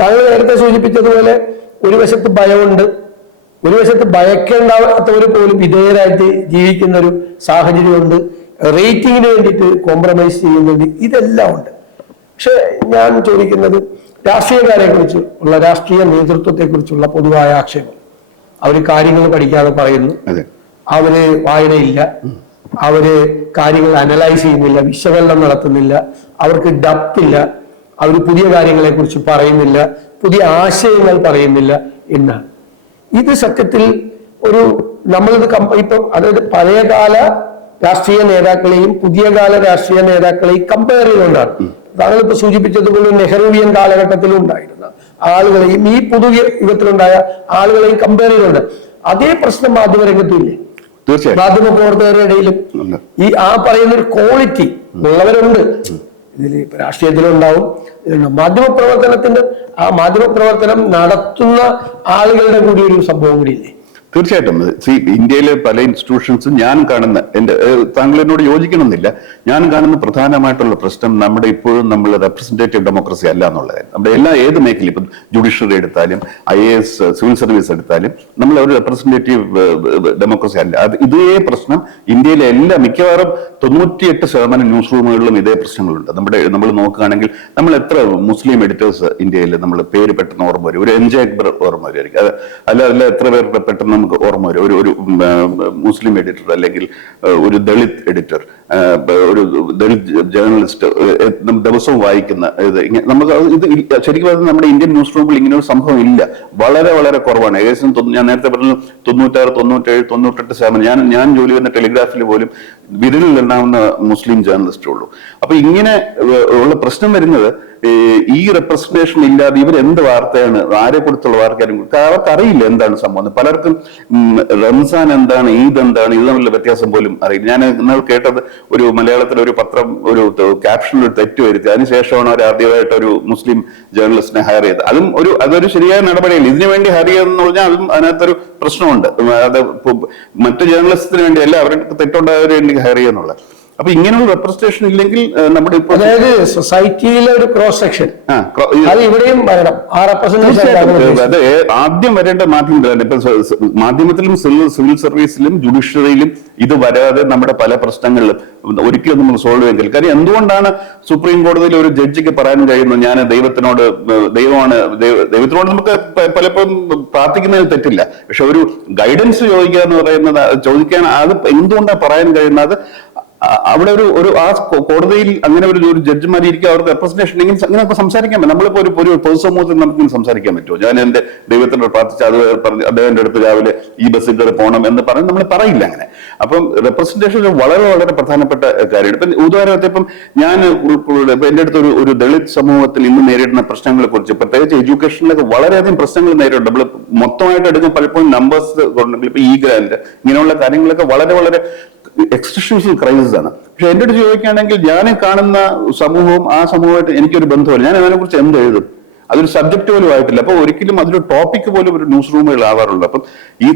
താങ്കൾ നേരത്തെ സൂചിപ്പിച്ചതുപോലെ ഒരു വശത്ത് ഭയമുണ്ട്, ഒരു വശത്ത് ഭയക്കേണ്ടാത്തവർ പോലും വിധേയരായിട്ട് ജീവിക്കുന്ന ഒരു സാഹചര്യമുണ്ട്. റേറ്റിങ്ങിന് വേണ്ടിയിട്ട് കോംപ്രമൈസ് ചെയ്യുന്നുണ്ട്, ഇതെല്ലാം ഉണ്ട്. പക്ഷെ ഞാൻ ചോദിക്കുന്നത്, രാഷ്ട്രീയക്കാരെ കുറിച്ച് ഉള്ള, രാഷ്ട്രീയ നേതൃത്വത്തെ കുറിച്ചുള്ള പൊതുവായ ആക്ഷേപം, അവര് കാര്യങ്ങൾ പഠിക്കാതെ പറയുന്നു, അവര് വായനയില്ല, അവര് കാര്യങ്ങൾ അനലൈസ് ചെയ്യുന്നില്ല, വിശകലനം നടത്തുന്നില്ല, അവർക്ക് ഡെപ്ത് ഇല്ല, അവർ പുതിയ കാര്യങ്ങളെ കുറിച്ച് പറയുന്നില്ല, പുതിയ ആശയങ്ങൾ പറയുന്നില്ല എന്നാണ്. ഇത് സത്യത്തിൽ ഒരു നമ്മളിത് ഇപ്പം, അതായത് പഴയകാല രാഷ്ട്രീയ നേതാക്കളെയും പുതിയ കാല രാഷ്ട്രീയ നേതാക്കളെയും കമ്പയർ ചെയ്തുകൊണ്ടാണ്. താങ്കളിപ്പോ സൂചിപ്പിച്ചതുപോലെ നെഹ്റുവിയൻ കാലഘട്ടത്തിലും ഉണ്ടായിരുന്ന ആളുകളെയും ഈ പുതിയ യുഗത്തിലുണ്ടായ ആളുകളെയും കമ്പയർ ചെയ്തുകൊണ്ട് അതേ പ്രശ്നം മാധ്യമരംഗത്തുമില്ലേ? മാധ്യമ പ്രവർത്തകരുടെ ഇടയിലും ഈ പറയുന്ന ഒരു ക്വാളിറ്റി ഉള്ളവരുണ്ട്. ഇതിൽ രാഷ്ട്രീയത്തിലുണ്ടാവും. മാധ്യമപ്രവർത്തനം നടത്തുന്ന ആളുകളുടെ കൂടി ഒരു സംഭവം കൂടിയില്ലേ? തീർച്ചയായിട്ടും. ഇന്ത്യയിലെ പല ഇൻസ്റ്റിറ്റ്യൂഷൻസും ഞാൻ കാണുന്ന, താങ്കൾ എന്നോട് യോജിക്കണമെന്നില്ല, ഞാൻ കാണുന്ന പ്രധാനമായിട്ടുള്ള പ്രശ്നം നമ്മുടെ ഇപ്പോഴും നമ്മൾ റെപ്രസെന്റേറ്റീവ് ഡെമോക്രസി അല്ല എന്നുള്ളത്. നമ്മുടെ ഏത് മേഖലയും, ഇപ്പം ജുഡീഷ്യറി എടുത്താലും IAS സിവിൽ സർവീസ് എടുത്താലും നമ്മൾ ഒരു റെപ്രസെന്റേറ്റീവ് ഡെമോക്രസി അല്ല. ഇതേ പ്രശ്നം ഇന്ത്യയിലെ മിക്കവാറും 98% ന്യൂസ് റൂമുകളിലും ഇതേ പ്രശ്നങ്ങളുണ്ട്. നമ്മൾ നോക്കുകയാണെങ്കിൽ നമ്മൾ എത്ര മുസ്ലിം എഡിറ്റേഴ്സ് ഇന്ത്യയിൽ നമ്മൾ പേര് പെട്ടെന്ന് ഓർമ്മ വരും. ഒരു MJ അക്ബർ ഓർമ്മ വരുമായിരിക്കും, അല്ല എത്ര പേരുടെ പെട്ടെന്ന് നമുക്ക് ഓർമ്മ വരും. ഒരു മുസ്ലിം എഡിറ്റർ, അല്ലെങ്കിൽ ഒരു ദളിത് എഡിറ്റർ, ഒരു ദളിത് ജേർണലിസ്റ്റ് ദിവസവും വായിക്കുന്ന നമുക്ക് ഇത് ശരിക്കും പറഞ്ഞാൽ നമ്മുടെ ഇന്ത്യൻ ന്യൂസ് റൂമിൽ ഇങ്ങനെ ഒരു സംഭവം ഇല്ല, വളരെ വളരെ കുറവാണ്. ഏകദേശം ഞാൻ നേരത്തെ പറഞ്ഞു 96, 97, 98% ഞാൻ ജോലി ചെയ്യുന്ന ടെലിഗ്രാഫിൽ പോലും വിരലിൽ എണ്ണാവുന്ന മുസ്ലിം ജേർണലിസ്റ്റുള്ളൂ. അപ്പൊ ഇങ്ങനെ ഉള്ള പ്രശ്നം വരുന്നത് ഈ റെപ്രസെന്റേഷൻ ഇല്ലാതെ ഇവരെന്ത് വാർത്തയാണ്, ആരെ കുറിച്ചുള്ള വാർത്തയാലും അവർക്കറിയില്ല എന്താണ് സംഭവം. പലർക്കും റംസാൻ എന്താണ്, ഈദ് എന്താണ്, ഇത് തമ്മിലുള്ള വ്യത്യാസം പോലും അറിയില്ല. ഞാൻ ഇന്നലെ കേട്ടത്, ഒരു മലയാളത്തിലെ ഒരു പത്രം ഒരു ക്യാപ്ഷനിൽ ഒരു തെറ്റ് വരുത്തി, അതിനുശേഷമാണ് അവർ ആദ്യമായിട്ട് ഒരു മുസ്ലിം ജേർണലിസ്റ്റിനെ ഹയർ ചെയ്തത്. അതൊരു ശരിയായ നടപടിയല്ല. ഇതിനു വേണ്ടി ഹയർ ചെയ്തെന്ന് പറഞ്ഞാൽ അതും അതിനകത്തൊരു പ്രശ്നമുണ്ട്. അത് മറ്റു ജേർണലിസ്റ്റിന് വേണ്ടിയല്ല, അവർക്ക് തെറ്റുണ്ടായവരെ വേണ്ടി ഹയർ ചെയ്യുന്നുള്ള. അപ്പൊ ഇങ്ങനെയുള്ള റെപ്രസെന്റേഷൻ ഇല്ലെങ്കിൽ നമ്മുടെ ഇപ്പോൾ അതായത് സൊസൈറ്റിയിലെ ഒരു ക്രോസ് സെക്ഷൻ അത് ഇവിടെയും വരണം. ആ റെപ്രസെന്റേഷൻ അത് ആദ്യം വരേണ്ട മാധ്യമത്തിലാണ്. ഇപ്പൊ മാധ്യമത്തിലും സിവിൽ സർവീസിലും ജുഡീഷ്യറിയിലും ഇത് വരാതെ നമ്മുടെ പല പ്രശ്നങ്ങളിലും ഒരിക്കലും നമ്മൾ സോൾവ് ചെയ്യാൻ കഴിയും. കാര്യം എന്തുകൊണ്ടാണ് സുപ്രീം കോടതിയിൽ ഒരു ജഡ്ജിക്ക് പറയാൻ കഴിയുന്നത് ഞാൻ ദൈവത്തിനോട് ദൈവത്തിനോട് നമുക്ക് പലപ്പോഴും പ്രാർത്ഥിക്കുന്നതിൽ തെറ്റില്ല, പക്ഷെ ഒരു ഗൈഡൻസ് ചോദിക്കുക എന്ന് പറയുന്നത് ചോദിക്കാൻ അത് എന്തുകൊണ്ടാണ് പറയാൻ കഴിയുന്നത്? അവിടെ ഒരു ആ കോടതിയിൽ അങ്ങനെ ഒരു ജഡ്ജിമാർ ഇരിക്കുക, അവർക്ക് റെപ്രസെന്റേഷൻ ഉണ്ടെങ്കിൽ അങ്ങനെയൊക്കെ സംസാരിക്കാൻ പറ്റും. നമ്മളിപ്പോ ഒരു പൊതുസമൂഹത്തിൽ നമുക്ക് സംസാരിക്കാൻ പറ്റുമോ? ഞാൻ എന്റെ ദൈവത്തിനോട് പ്രാർത്ഥിച്ച അത് പറഞ്ഞു അദ്ദേഹത്തിന്റെ അടുത്ത് രാവിലെ ഈ ബസ്സിൽ കയറി പോകണം എന്ന് പറഞ്ഞ് നമ്മൾ പറയില്ല അങ്ങനെ. അപ്പം റെപ്രസെന്റേഷൻ വളരെ വളരെ പ്രധാനപ്പെട്ട കാര്യമാണ്. ഇപ്പം ഉദാഹരണത്തിന് ഇപ്പം ഞാൻ എന്റെ അടുത്ത് ഒരു ദളിത് സമൂഹത്തിൽ ഇന്ന് നേരിടുന്ന പ്രശ്നങ്ങളെ കുറിച്ച്, പ്രത്യേകിച്ച് എഡ്യൂക്കേഷനിലൊക്കെ വളരെയധികം പ്രശ്നങ്ങൾ നേരിടും. നമ്മൾ മൊത്തമായിട്ട് എടുക്കും പലപ്പോഴും നമ്പേഴ്സ് ഇപ്പൊ ഈ ഗ്രാൻഡ് ഇങ്ങനെയുള്ള കാര്യങ്ങളൊക്കെ വളരെ വളരെ എക്സിസ്റ്റൻഷ്യൽ ക്രൈസിസ് ആണ്. പക്ഷെ എന്റെ അടുത്ത് ചോദിക്കുകയാണെങ്കിൽ ഞാൻ കാണുന്ന സമൂഹവും ആ സമൂഹമായിട്ട് എനിക്കൊരു ബന്ധമില്ല. ഞാൻ അതിനെക്കുറിച്ച് എന്ത് എഴുതും? അതൊരു സബ്ജക്ട് പോലും ആയിട്ടില്ല. അപ്പൊ ഒരിക്കലും അതൊരു ടോപ്പിക് പോലും ഒരു ന്യൂസ് റൂമുകൾ ആവാറുണ്ട്. അപ്പം ഈ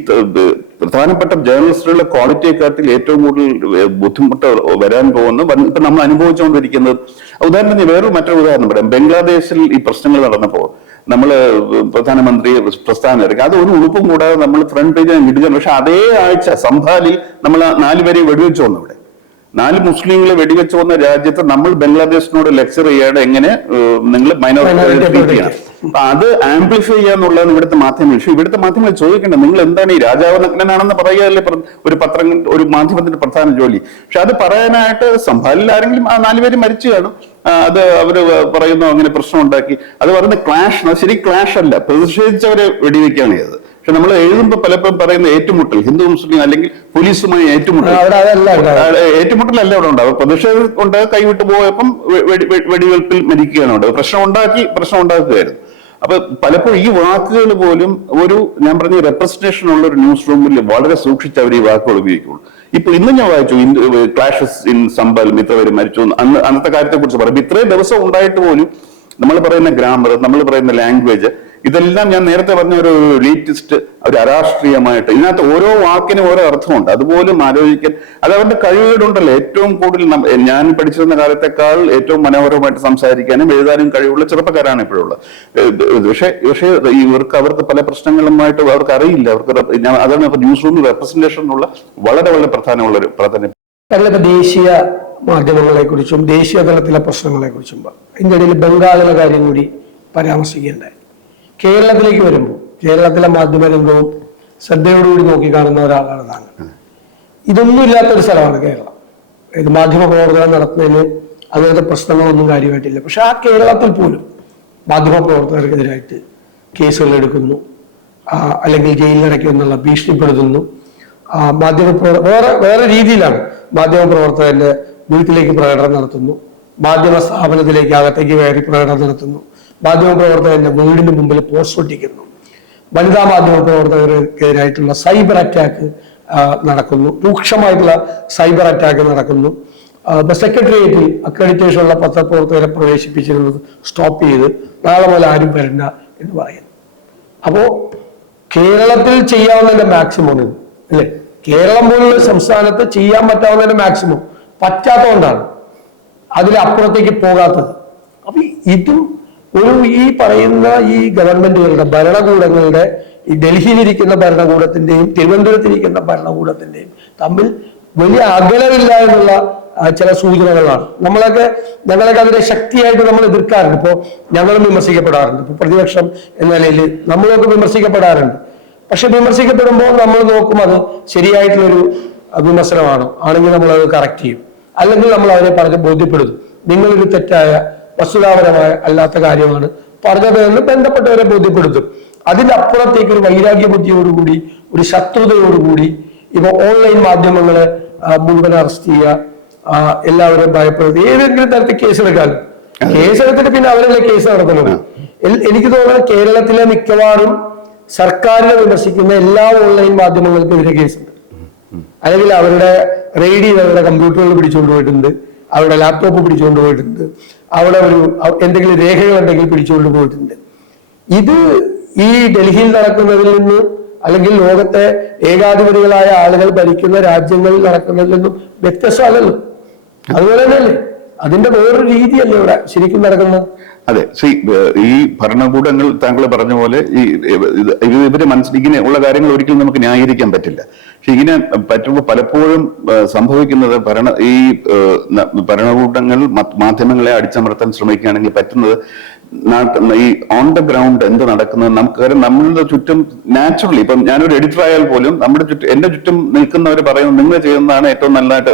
പ്രധാനപ്പെട്ട ജേർണലിസ്റ്റുകളുടെ ക്വാളിറ്റിയെക്കാട്ടിൽ ഏറ്റവും കൂടുതൽ ബുദ്ധിമുട്ട് വരാൻ പോകുന്ന ഇപ്പൊ നമ്മൾ അനുഭവിച്ചുകൊണ്ടിരിക്കുന്നത്, ഉദാഹരണത്തിന് മറ്റൊരു ഉദാഹരണം പറയാം. ബംഗ്ലാദേശിൽ ഈ പ്രശ്നങ്ങൾ നടന്നപ്പോൾ നമ്മള് പ്രധാനമന്ത്രി പ്രസ്ഥാനം ഇറക്കി, അത് ഒരു ഉളുപ്പും കൂടാതെ നമ്മൾ ഫ്രണ്ട് പേജ് ഇടുകയാണ്. പക്ഷെ അതേ ആഴ്ച സംഭാലിൽ നമ്മൾ 4 പേരെ വെടിവെച്ചു വന്നു. ഇവിടെ 4 മുസ്ലിങ്ങളെ വെടിവെച്ചു വന്ന രാജ്യത്ത് നമ്മൾ ബംഗ്ലാദേശിനോട് ലെക്ചർ ചെയ്യാതെ എങ്ങനെ നിങ്ങൾ മൈനോറിറ്റി ട്രീറ്റ് ചെയ്യണം. അപ്പൊ അത് ആംപ്ലിഫൈ ചെയ്യാന്നുള്ളതാണ് ഇവിടുത്തെ മാധ്യമം. പക്ഷെ ഇവിടുത്തെ മാധ്യമങ്ങൾ ചോദിക്കേണ്ടത് നിങ്ങൾ എന്താണ് ഈ രാജാവ് നഗ്നനാണെന്ന് പറയുകയല്ലേ ഒരു മാധ്യമത്തിന്റെ പ്രധാന ജോലി. പക്ഷെ അത് പറയാനായിട്ട് സംഭാലിൽ ആരെങ്കിലും ആ 4 പേര് മരിച്ചു കാണും. അത് അവര് പറയുന്നു അങ്ങനെ പ്രശ്നം ഉണ്ടാക്കി. അത് പറയുന്നത് ക്ലാഷ്, ശരി ക്ലാഷ് അല്ല, പ്രതിഷേധിച്ചവരെ വെടിവെക്കുകയാണ് ചെയ്തത്. പക്ഷെ നമ്മൾ എഴുതുമ്പോൾ പലപ്പോഴും പറയുന്ന ഏറ്റുമുട്ടൽ, ഹിന്ദു മുസ്ലിം അല്ലെങ്കിൽ പോലീസുമായി ഏറ്റുമുട്ടലല്ല അവിടെ ഉണ്ടാവും. പ്രതിഷേധം കൊണ്ട് കൈവിട്ടു പോയപ്പം വെടിവെപ്പിൽ മരിക്കുകയാണ് ഉണ്ടാവുക. പ്രശ്നം ഉണ്ടാക്കുകയായിരുന്നു. അപ്പൊ പലപ്പോഴും ഈ വാക്കുകൾ പോലും ഞാൻ പറഞ്ഞ റെപ്രസെന്റേഷൻ ഉള്ള ഒരു ന്യൂസ് റൂമിൽ വളരെ സൂക്ഷിച്ച് അവർ ഈ വാക്കുകൾ ഉപയോഗിക്കുള്ളൂ. ഇപ്പൊ ഇന്ന് ഞാൻ വായിച്ചു ക്ലാഷസ് ഇൻ സംബൽ, ഇത്ര പേര് മരിച്ചു, അന്നത്തെ കാര്യത്തെ കുറിച്ച് പറയും. ഇത്രയും ദിവസം ഉണ്ടായിട്ട് പോലും നമ്മൾ പറയുന്ന ഗ്രാമർ, നമ്മൾ പറയുന്ന ലാംഗ്വേജ്, ഇതെല്ലാം ഞാൻ നേരത്തെ പറഞ്ഞ ഒരു ലീറ്റിസ്റ്റ്, ഒരു അരാഷ്ട്രീയമായിട്ട് ഇതിനകത്ത് ഓരോ വാക്കിനും ഓരോ അർത്ഥമുണ്ട്. അതുപോലും ആലോചിക്കാൻ അത് അവരുടെ കഴിവുകളുണ്ടല്ലോ. ഏറ്റവും കൂടുതൽ ഞാൻ പഠിച്ചിരുന്ന കാലത്തെക്കാൾ ഏറ്റവും മനോഹരമായിട്ട് സംസാരിക്കാനും എഴുതാനും കഴിവുള്ള ചെറുപ്പക്കാരാണ് ഇപ്പോഴുള്ളത്. പക്ഷേ അവർക്ക് പല പ്രശ്നങ്ങളുമായിട്ട് അവർക്ക് അറിയില്ല. അതാണ് ന്യൂസ് റൂമിൽ റെപ്രസെന്റേഷനുള്ള വളരെ വളരെ പ്രധാനമുള്ള ഒരു പ്രാധാന്യം. ദേശീയ മാധ്യമങ്ങളെ കുറിച്ചും ദേശീയ തലത്തിലെ പ്രശ്നങ്ങളെ കുറിച്ചും ഇതിൻ്റെ ഇടയിൽ ബംഗാളിലെ കാര്യം കൂടി പരാമർശിക്കേണ്ടായി. കേരളത്തിലേക്ക് വരുമ്പോൾ കേരളത്തിലെ മാധ്യമരംഗവും ശ്രദ്ധയോടുകൂടി നോക്കിക്കാണുന്ന ഒരാളാണ് താങ്കൾ. ഇതൊന്നും ഇല്ലാത്തൊരു സ്ഥലമാണ് കേരളം. ഇത് മാധ്യമ പ്രവർത്തനം നടത്തുന്നതിന് അങ്ങനത്തെ പ്രശ്നങ്ങളൊന്നും കാര്യമായിട്ടില്ല. പക്ഷെ ആ കേരളത്തിൽ പോലും മാധ്യമ പ്രവർത്തകർക്കെതിരായിട്ട് കേസുകൾ എടുക്കുന്നു, അല്ലെങ്കിൽ ജയിലിലടയ്ക്കുമെന്നുള്ള ഭീഷണിപ്പെടുത്തുന്നു. വേറെ രീതിയിലാണ് മാധ്യമപ്രവർത്തകന്റെ വീട്ടിലേക്ക് പ്രകടനം നടത്തുന്നു, മാധ്യമ സ്ഥാപനത്തിലേക്ക് അകത്തേക്ക് കയറി പ്രകടനം നടത്തുന്നു, മാധ്യമപ്രവർത്തകന്റെ വീടിന് മുമ്പിൽ പോസ്റ്റ് ഒട്ടിക്കുന്നു, വനിതാ മാധ്യമപ്രവർത്തകർക്കെതിരായിട്ടുള്ള സൈബർ അറ്റാക്ക് നടക്കുന്നു, രൂക്ഷമായിട്ടുള്ള സൈബർ അറ്റാക്ക് നടക്കുന്നു. സെക്രട്ടേറിയറ്റിൽ അക്രഡിറ്റേഷൻ ഉള്ള പത്രപ്രവർത്തകരെ പ്രവേശിപ്പിച്ചിരുന്നത് സ്റ്റോപ്പ് ചെയ്ത് നാളെ മുതൽ ആരും വരണ്ട എന്ന് പറയുന്നു. അപ്പോ കേരളത്തിൽ ചെയ്യാവുന്നതിന്റെ മാക്സിമം ഇത് അല്ലെ? കേരളം പോലുള്ള സംസ്ഥാനത്ത് ചെയ്യാൻ പറ്റാവുന്നതിന്റെ മാക്സിമം പറ്റാത്തതുകൊണ്ടാണ് അതിലപ്പുറത്തേക്ക് പോകാത്തത്. അപ്പൊ ഇതും ഈ പറയുന്ന ഈ ഗവൺമെന്റുകളുടെ ഭരണകൂടങ്ങളുടെ, ഈ ഡൽഹിയിലിരിക്കുന്ന ഭരണകൂടത്തിന്റെയും തിരുവനന്തപുരത്തിരിക്കുന്ന ഭരണകൂടത്തിന്റെയും തമ്മിൽ വലിയ അകലമില്ല എന്നുള്ള ചില സൂചനകളാണ്. ഞങ്ങളൊക്കെ അതിനെ ശക്തിയായിട്ട് നമ്മൾ എതിർക്കാറുണ്ട്. ഇപ്പോൾ ഞങ്ങളും വിമർശിക്കപ്പെടാറുണ്ട്. ഇപ്പൊ പ്രതിപക്ഷം എന്ന നിലയിൽ നമ്മളൊക്കെ വിമർശിക്കപ്പെടാറുണ്ട്. പക്ഷെ വിമർശിക്കപ്പെടുമ്പോൾ നമ്മൾ നോക്കും അത് ശരിയായിട്ടുള്ളൊരു വിമർശനമാണോ, ആണെങ്കിൽ നമ്മൾ അത് കറക്റ്റ് ചെയ്യും. അല്ലെങ്കിൽ നമ്മൾ അവരെ പറഞ്ഞ് ബോധ്യപ്പെടുത്തും, നിങ്ങളൊരു തെറ്റായ വസ്തുതാപരമായ അല്ലാത്ത കാര്യമാണ് പറഞ്ഞത് എന്ന് ബന്ധപ്പെട്ടവരെ ബോധ്യപ്പെടുത്തും. അതിന്റെ അപ്പുറത്തേക്ക് ഒരു വൈരാഗ്യ ബുദ്ധിയോടുകൂടി, ഒരു ശത്രുതയോടുകൂടി ഇപ്പൊ ഓൺലൈൻ മാധ്യമങ്ങളെ മുഴുവൻ അറസ്റ്റ് ചെയ്യുക, എല്ലാവരും ഭയപ്പെടുത്തി ഏതെങ്കിലും തരത്തിൽ കേസെടുക്കാനും, കേസെടുത്തിട്ട് പിന്നെ അവരല്ലേ കേസ് നടത്തുന്നത്. എനിക്ക് തോന്നുന്നത് കേരളത്തിലെ മിക്കവാറും സർക്കാരിനെ വിമർശിക്കുന്ന എല്ലാ ഓൺലൈൻ മാധ്യമങ്ങൾക്കെതിരെ കേസുണ്ട്. അല്ലെങ്കിൽ അവരുടെ റെയ്ഡ് ചെയ്ത് അവരുടെ കമ്പ്യൂട്ടറുകൾ പിടിച്ചുകൊണ്ട് പോയിട്ടുണ്ട്, അവരുടെ ലാപ്ടോപ്പ് പിടിച്ചുകൊണ്ട് പോയിട്ടുണ്ട്, അവിടെ എന്തെങ്കിലും രേഖകളുണ്ടെങ്കിൽ പിടിച്ചുകൊണ്ട് പോയിട്ടുണ്ട്. ഇത് ഈ ഡൽഹിയിൽ നടക്കുന്നതിൽ നിന്ന്, അല്ലെങ്കിൽ ലോകത്തെ ഏകാധിപതികളായ ആളുകൾ ഭരിക്കുന്ന രാജ്യങ്ങളിൽ നടക്കുന്നതിൽ നിന്നും വ്യത്യസ്തമല്ലല്ലോ. അതുപോലെ തന്നെയല്ലേ അതിന്റെ വേറൊരു രീതിയല്ലേ ഇവിടെ ശരിക്കും നടക്കുന്നത്. അതെ, ഈ ഭരണകൂടങ്ങൾ താങ്കൾ പറഞ്ഞ പോലെ ഇവര് ഇങ്ങനെ ഉള്ള കാര്യങ്ങൾ ഒരിക്കലും നമുക്ക് ന്യായീകരിക്കാൻ പറ്റില്ല. പക്ഷെ ഇങ്ങനെ പറ്റുമ്പോൾ പലപ്പോഴും സംഭവിക്കുന്നത് ഭരണകൂടങ്ങൾ മാധ്യമങ്ങളെ അടിച്ചമർത്താൻ ശ്രമിക്കുകയാണെങ്കിൽ പറ്റുന്നത് ഈ ഓൺ ദ ഗ്രൗണ്ട് എന്ത് നടക്കുന്നത് നമുക്ക് നമ്മളുടെ ചുറ്റും നാച്ചുറലി, ഇപ്പം ഞാനൊരു എഡിറ്റർ ആയാൽ പോലും നമ്മുടെ എന്റെ ചുറ്റും നിൽക്കുന്നവർ പറയുന്നത് നിങ്ങൾ ചെയ്യുന്നതാണ് ഏറ്റവും നല്ലതായിട്ട്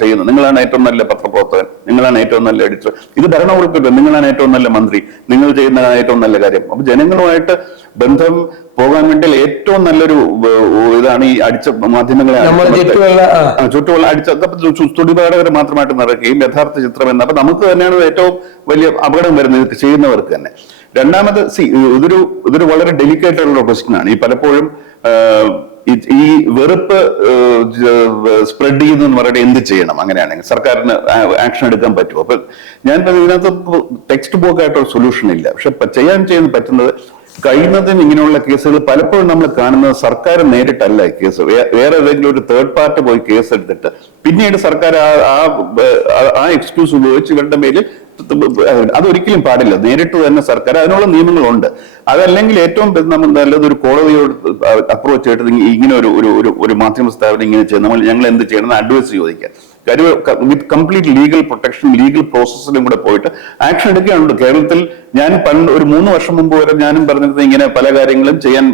ചെയ്യുന്നത്, നിങ്ങളാണ് ഏറ്റവും നല്ല പത്രപ്രവർത്തകൻ, നിങ്ങളാണ് ഏറ്റവും നല്ല എഡിറ്റർ, ഇത് ഭരണകൂടത്തിൽ നിങ്ങളാണ് ഏറ്റവും നല്ല മന്ത്രി, നിങ്ങൾ ചെയ്യുന്നതാണ് ഏറ്റവും നല്ല കാര്യം. അപ്പൊ ജനങ്ങളുമായിട്ട് ബന്ധം പോകാൻ വേണ്ടി ഏറ്റവും നല്ലൊരു ഇതാണ് ഈ അടിച്ച മാധ്യമങ്ങളെ ചുറ്റുമുള്ള തുടിപാടകർ മാത്രമായിട്ട് നടക്കുകയും യഥാർത്ഥ ചിത്രം എന്ന്. അപ്പൊ നമുക്ക് തന്നെയാണ് ഏറ്റവും വലിയ അപകടം വരുന്നത് ചെയ്യുന്നവർക്ക് തന്നെ. രണ്ടാമത് ഇതൊരു വളരെ ഡെലിക്കേറ്റ് ആയിട്ടുള്ള ക്വസ്റ്റ്യൻ ആണ്. ഈ പലപ്പോഴും ഈ വെറുപ്പ് സ്പ്രെഡ് ചെയ്യുന്നു എന്ന് പറയുന്നത് എന്ത് ചെയ്യണം, അങ്ങനെയാണെങ്കിൽ സർക്കാരിന് ആക്ഷൻ എടുക്കാൻ പറ്റുമോ? അപ്പൊ ഞാൻ ഇതിനകത്ത് ടെക്സ്റ്റ് ബുക്ക് ആയിട്ടൊരു സൊല്യൂഷൻ ഇല്ല. പക്ഷെ ചെയ്യാൻ പറ്റുന്നത് കഴിയുന്നതും ഇങ്ങനെയുള്ള കേസുകൾ പലപ്പോഴും നമ്മൾ കാണുന്നത് സർക്കാർ നേരിട്ടല്ല ഈ കേസ്, വേറെ ഏതെങ്കിലും ഒരു തേർഡ് പാർട്ടി പോയി കേസ് എടുത്തിട്ട് പിന്നീട് സർക്കാർ ആ എക്സ്ക്യൂസ് ഉപയോഗിച്ച് ഇവരുടെ മേലിൽ അതൊരിക്കലും പാടില്ല. നേരിട്ട് തന്നെ സർക്കാർ അതിനുള്ള നിയമങ്ങളുണ്ട്. അതല്ലെങ്കിൽ ഏറ്റവും നല്ലത് ഒരു കോടതിയോട് അപ്രോച്ച് ചെയ്തിട്ട് ഇങ്ങനെ ഒരു മാധ്യമ സ്ഥാപനം ഇങ്ങനെ ചെയ്യുന്ന ഞങ്ങൾ എന്ത് ചെയ്യണമെന്ന് അഡ്വൈസ് ചോദിക്കാം. കാര്യം with complete legal protection, legal പ്രോസസ്സിലും കൂടെ പോയിട്ട് ആക്ഷൻ എടുക്കുകയാണുണ്ട്. കേരളത്തിൽ ഞാൻ ഒരു 3 വർഷം മുമ്പ് വരെ ഞാനും പറഞ്ഞിരുന്നത് ഇങ്ങനെ പല കാര്യങ്ങളും ചെയ്യാൻ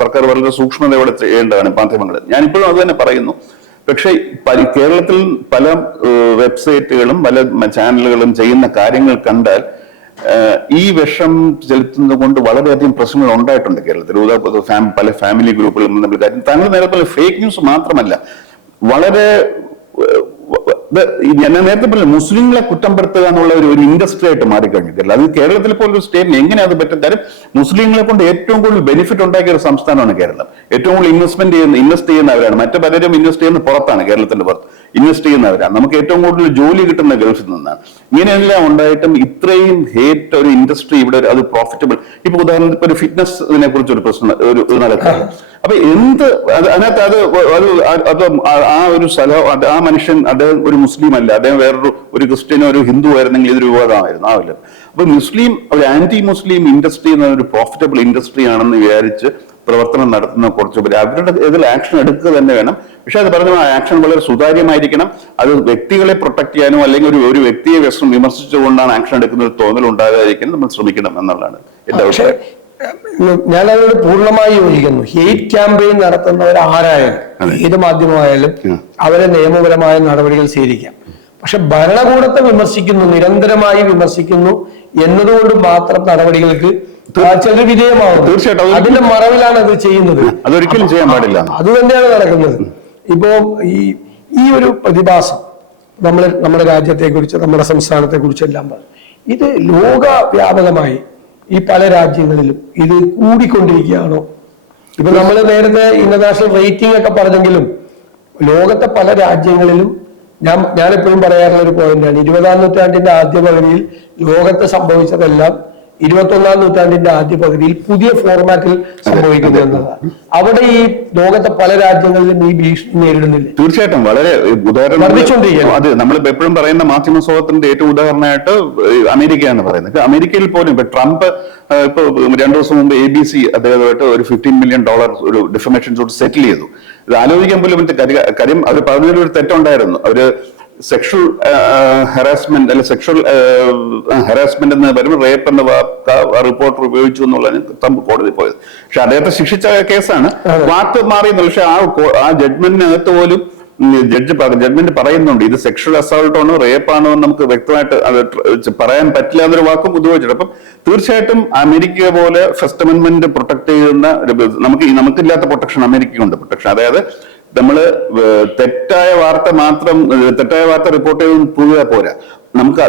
സർക്കാർ വളരെ സൂക്ഷ്മതയോടെ ചെയ്യേണ്ടതാണ് മാധ്യമങ്ങൾ. ഞാനിപ്പോഴും അത് തന്നെ പറയുന്നു. പക്ഷെ കേരളത്തിൽ പല വെബ്സൈറ്റുകളും പല ചാനലുകളും ചെയ്യുന്ന കാര്യങ്ങൾ കണ്ടാൽ ഈ വിഷം ചെലുത്തുന്നത് കൊണ്ട് വളരെയധികം പ്രശ്നങ്ങൾ ഉണ്ടായിട്ടുണ്ട് കേരളത്തിൽ. പല ഫാമിലി ഗ്രൂപ്പുകളും തമ്മിൽ കാര്യം താങ്കൾ നേരത്തെ ഫേക്ക് ന്യൂസ് മാത്രമല്ല, വളരെ ഞാൻ നേരത്തെ പറഞ്ഞ മുസ്ലിങ്ങളെ കുറ്റപ്പെടുത്തുക എന്നുള്ള ഒരു ഇൻഡസ്ട്രി ആയിട്ട് മാറിക്കഴിഞ്ഞിട്ടില്ല. അത് കേരളത്തിലെ പോലൊരു സ്റ്റേറ്റിന് എങ്ങനെ അത് പറ്റും? കാര്യം മുസ്ലിങ്ങളെ കൊണ്ട് ഏറ്റവും കൂടുതൽ ബെനിഫിറ്റ് ഉണ്ടാക്കിയ ഒരു സംസ്ഥാനമാണ് കേരളം. ഏറ്റവും കൂടുതൽ ഇൻവെസ്റ്റ് ചെയ്യുന്നവരാണ്. മറ്റു പലരും ഇൻവെസ്റ്റ് ചെയ്യുന്ന പുറത്താണ്, കേരളത്തിന്റെ പുറത്ത് ഇൻവെസ്റ്റ് ചെയ്യുന്നവരാണ്. നമുക്ക് ഏറ്റവും കൂടുതൽ ജോലി കിട്ടുന്ന ഗൾഫിൽ നിന്നാണ്. ഇങ്ങനെയെല്ലാം ഉണ്ടായിട്ടും ഇത്രയും ഹേറ്റ് ഒരു ഇൻഡസ്ട്രി ഇവിടെ അത് പ്രോഫിറ്റബിൾ. ഇപ്പൊ ഉദാഹരണത്തിന് ഒരു ഫിറ്റ്നസ് ഇതിനെ കുറിച്ച് ഒരു പ്രശ്നം ഒരു നടക്കുന്നത്. അപ്പൊ അതിനകത്ത് അത് ആ ഒരു സ്ഥലം ആ മനുഷ്യൻ അദ്ദേഹം ഒരു മുസ്ലിം അല്ല, അദ്ദേഹം ഒരു ക്രിസ്ത്യനോ ഒരു ഹിന്ദു ആയിരുന്നെങ്കിൽ ഇതൊരു വിവാദമായിരുന്നു. ആവില്ല. അപ്പൊ ഒരു ആന്റി മുസ്ലിം ഇൻഡസ്ട്രി എന്ന ഒരു പ്രോഫിറ്റബിൾ ഇൻഡസ്ട്രി ആണെന്ന് വിചാരിച്ച് പ്രവർത്തനം നടത്തുന്ന കുറച്ച് പേര് അവരുടെ ഇതിൽ ആക്ഷൻ എടുക്കുക തന്നെ വേണം. പക്ഷെ അത് പറഞ്ഞ ആ ആക്ഷൻ വളരെ സുതാര്യമായിരിക്കണം. അത് വ്യക്തികളെ പ്രൊട്ടക്ട് ചെയ്യാനോ അല്ലെങ്കിൽ ഒരു വ്യക്തിയെ വിമർശിച്ചുകൊണ്ടാണ് ആക്ഷൻ എടുക്കുന്ന ഒരു തോന്നൽ ഉണ്ടാകാതിരിക്കാൻ നമ്മൾ ശ്രമിക്കണം എന്നുള്ളതാണ് എന്റെ അഭിപ്രായം. ഞാൻ അതിനോട് പൂർണ്ണമായി യോജിക്കുന്നു. ഹെയ്റ്റ് ക്യാമ്പയിൻ നടത്തുന്നവർ ആരായാലും ഏത് മാധ്യമമായാലും അവരെ നിയമപരമായ നടപടികൾ സ്വീകരിക്കാം. പക്ഷെ ഭരണകൂടത്തെ നിരന്തരമായി വിമർശിക്കുന്നു എന്നതുകൊണ്ട് മാത്രം നടപടികൾക്ക് ചിലർ വിധേയമാകും. തീർച്ചയായിട്ടും അതിന്റെ മറവിലാണ് അത് ചെയ്യുന്നത്. അതൊരിക്കലും ചെയ്യാൻ പാടില്ല. അത് തന്നെയാണ് നടക്കുന്നത്. ഇപ്പോ ഈ ഒരു പ്രതിഭാസം നമ്മുടെ രാജ്യത്തെ കുറിച്ച്, നമ്മുടെ സംസ്ഥാനത്തെ കുറിച്ചെല്ലാം ഇത് ലോകവ്യാപകമായി ഈ പല രാജ്യങ്ങളിലും ഇത് കൂടിക്കൊണ്ടിരിക്കുകയാണോ? ഇപ്പൊ നമ്മൾ നേരത്തെ ഇന്റർനാഷണൽ റേറ്റിംഗ് ഒക്കെ പറഞ്ഞെങ്കിലും ലോകത്തെ പല രാജ്യങ്ങളിലും ഞാനെപ്പോഴും പറയാറുള്ള ഒരു പോയിന്റാണ്, 20ാം നൂറ്റാണ്ടിന്റെ ആദ്യ പകുതിയിൽ ലോകത്ത് സംഭവിച്ചതെല്ലാം 21ാം നൂറ്റാണ്ടിന്റെ ആദ്യ പകുതിയിൽ പുതിയ ഫോർമാറ്റിൽ സംഭവിക്കുന്നു എന്നതാണ്. അവിടെ ഈ ലോകത്തെ പല രാജ്യങ്ങളിലും ഈ ഭീഷണി നേരിടുന്നില്ല. തീർച്ചയായിട്ടും വളരെ ഉദാഹരണം അത് നമ്മൾ എപ്പോഴും പറയുന്ന മാധ്യമ സ്വാതന്ത്ര്യത്തിന്റെ ഏറ്റവും ഉദാഹരണമായിട്ട് അമേരിക്കയാണ് പറയുന്നത്. അമേരിക്കയിൽ പോലും ഇപ്പൊ ട്രംപ് ഇപ്പൊ 2 ദിവസം മുമ്പ് ABC അദ്ദേഹമായിട്ട് ഒരു $15 million ഒരു ഡിഫമേഷൻ സൂട്ട് സെറ്റിൽ ചെയ്തു. ഇത് ആലോചിക്കാൻ പോലും കാര്യം അവർ പറഞ്ഞതിൽ ഒരു തെറ്റുണ്ടായിരുന്നു. അവര് സെക്ഷൽ ഹറാസ്മെന്റ് അല്ലെ സെക്ഷൽ ഹറാസ്മെന്റ് എന്ന് പറയുമ്പോൾ റേപ്പ് എന്ന റിപ്പോർട്ടർ ഉപയോഗിച്ചു എന്നുള്ളതാണ് ട്രംപ് കോടതി പോയത്. പക്ഷെ അദ്ദേഹത്തെ ശിക്ഷിച്ച കേസാണ്, വാക്ക് മാറിയെന്നുള്ളൂ. പക്ഷെ ആ ജഡ്ജ്മെന്റിനകത്ത് പോലും ജഡ്ജ്മെന്റ് പറയുന്നുണ്ട് ഇത് സെക്ഷൽ അസോൾട്ട് ആണോ റേപ്പ് ആണോ എന്ന് നമുക്ക് വ്യക്തമായിട്ട് അത് പറയാൻ പറ്റില്ല എന്നൊരു വാക്കും ഉപയോഗിച്ചിട്ട്. അപ്പം തീർച്ചയായിട്ടും അമേരിക്ക പോലെ ഫസ്റ്റ് അമെന്റ്മെന്റ് പ്രൊട്ടക്ട് ചെയ്യുന്ന നമുക്കില്ലാത്ത പ്രൊട്ടക്ഷൻ അമേരിക്കയുണ്ട്. പ്രൊട്ടക്ഷൻ അതായത് നമ്മള് തെറ്റായ വാർത്ത റിപ്പോർട്ട് ചെയ്ത് പ്രൂവ് ചെയ്താൽ പോരാ. നമുക്ക്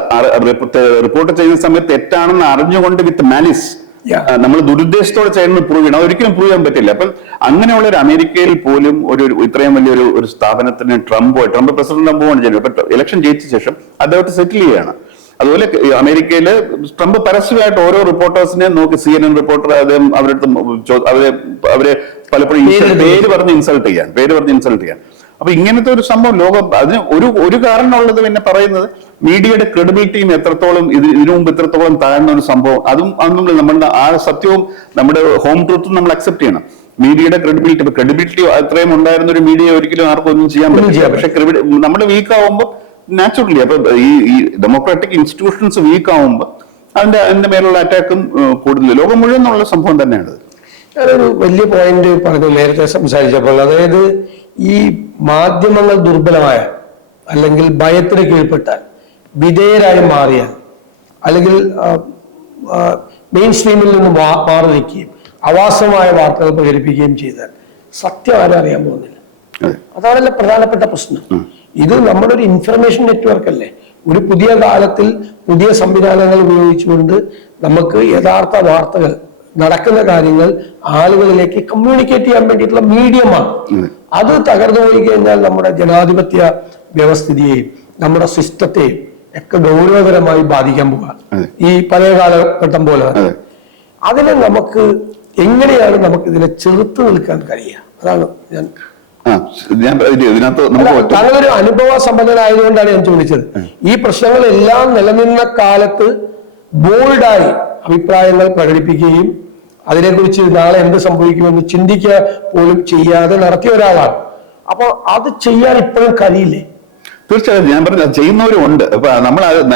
റിപ്പോർട്ട് ചെയ്യുന്ന സമയത്ത് തെറ്റാണെന്ന് അറിഞ്ഞുകൊണ്ട് വിത്ത് മാലിസ് നമ്മൾ ദുരുദ്ദേശത്തോടെ ചെയ്യുന്നത് പ്രൂവ് ചെയ്യണം. അതൊരിക്കലും പ്രൂവ് ചെയ്യാൻ പറ്റില്ല. അപ്പം അങ്ങനെയുള്ള ഒരു അമേരിക്കയിൽ പോലും ഇത്രയും വലിയൊരു സ്ഥാപനത്തിന് ട്രംപ് പ്രസിഡന്റ് ആകുമ്പോഴാണ് ചെയ്യുന്നത്. അപ്പൊ ഇലക്ഷൻ ജയിച്ച ശേഷം അദ്ദേഹത്തെ സെറ്റിൽ ചെയ്യാണ്. അതുപോലെ അമേരിക്കയില് ട്രംപ് പരസ്യമായിട്ട് ഓരോ റിപ്പോർട്ടേഴ്സിനെ നോക്കി CNN റിപ്പോർട്ടർ അവരെ പലപ്പോഴും പേര് പറഞ്ഞ് ഇൻസൾട്ട് ചെയ്യാൻ. അപ്പൊ ഇങ്ങനത്തെ ഒരു സംഭവം ലോകം അതിന് ഒരു കാരണമുള്ളത് പിന്നെ പറയുന്നത് മീഡിയയുടെ ക്രെഡിബിലിറ്റിയും എത്രത്തോളം ഇതിനു മുമ്പ് എത്രത്തോളം താഴ്ന്ന ഒരു സംഭവം അതും നമ്മളുടെ ആ സത്യവും നമ്മുടെ ഹോം ട്രൂത്തും നമ്മൾ അക്സെപ്റ്റ് ചെയ്യണം. മീഡിയയുടെ ക്രെഡിബിലിറ്റി അത്രയും ഉണ്ടായിരുന്ന ഒരു മീഡിയ ഒരിക്കലും ആർക്കും ഒന്നും ചെയ്യാൻ പറ്റില്ല. പക്ഷെ നമ്മുടെ വീക്ക് ആവുമ്പോൾ നാച്ചുറലി അപ്പൊ ഈ ഡെമോക്രാറ്റിക് ഇൻസ്റ്റിറ്റ്യൂഷൻസ് വീക്ക് ആവുമ്പോൾ അതിന്റെ മേലുള്ള അറ്റാക്കും കൂടുതൽ ലോകം മുഴുവൻ ഉള്ള സംഭവം തന്നെയാണ്. ഞാനൊരു വലിയ പോയിന്റ് പറഞ്ഞു നേരത്തെ സംസാരിച്ചപ്പോൾ, അതായത് ഈ മാധ്യമങ്ങൾ ദുർബലമായ അല്ലെങ്കിൽ ഭയത്തിന് കീഴ്പ്പെട്ടാൽ, വിധേയരായി മാറിയാൽ, അല്ലെങ്കിൽ മെയിൻ സ്ട്രീമിൽ നിന്ന് മാറി നിൽക്കുകയും അവാസ്തവമായ വാർത്തകൾ പ്രചരിപ്പിക്കുകയും ചെയ്താൽ സത്യം ആരും അറിയാൻ പോകുന്നില്ല. അതാണല്ലോ പ്രധാനപ്പെട്ട പ്രശ്നം. ഇത് നമ്മുടെ ഒരു ഇൻഫർമേഷൻ നെറ്റ്വർക്ക് അല്ലേ. ഒരു പുതിയ കാലത്തിൽ പുതിയ സംവിധാനങ്ങൾ ഉപയോഗിച്ചുകൊണ്ട് നമുക്ക് യഥാർത്ഥ വാർത്തകൾ, നടക്കുന്ന കാര്യങ്ങൾ ആളുകളിലേക്ക് കമ്മ്യൂണിക്കേറ്റ് ചെയ്യാൻ വേണ്ടിയിട്ടുള്ള മീഡിയമാണ്. അത് തകർന്നു പോയി കഴിഞ്ഞാൽ നമ്മുടെ ജനാധിപത്യ വ്യവസ്ഥിതിയെയും നമ്മുടെ സിസ്റ്റത്തെയും ഒക്കെ ഗൗരവകരമായി ബാധിക്കാൻ പോകാം. ഈ പഴയ കാലഘട്ടം പോലെ അതിനെ നമുക്ക് എങ്ങനെയാണ് നമുക്ക് ഇതിനെ ചെറുത്ത് നിൽക്കാൻ കഴിയുക? അതാണ് താങ്കളൊരു അനുഭവ സമ്പന്നനായതുകൊണ്ടാണ് ഞാൻ ചോദിച്ചത്. ഈ പ്രശ്നങ്ങളെല്ലാം നിലനിന്ന കാലത്ത് ബോൾഡായി അഭിപ്രായങ്ങൾ പ്രകടിപ്പിക്കുകയും അതിനെക്കുറിച്ച് നാളെ എന്ത് സംഭവിക്കുമെന്ന് ചിന്തിക്കുക പോലും ചെയ്യാതെ നടത്തിയ ഒരാളാണ്. അപ്പൊ അത് ചെയ്യാൻ ഇപ്പോഴും കഴിയില്ലേ? തീർച്ചയായും ഞാൻ പറഞ്ഞ ചെയ്യുന്നവരും ഉണ്ട്. ഇപ്പൊ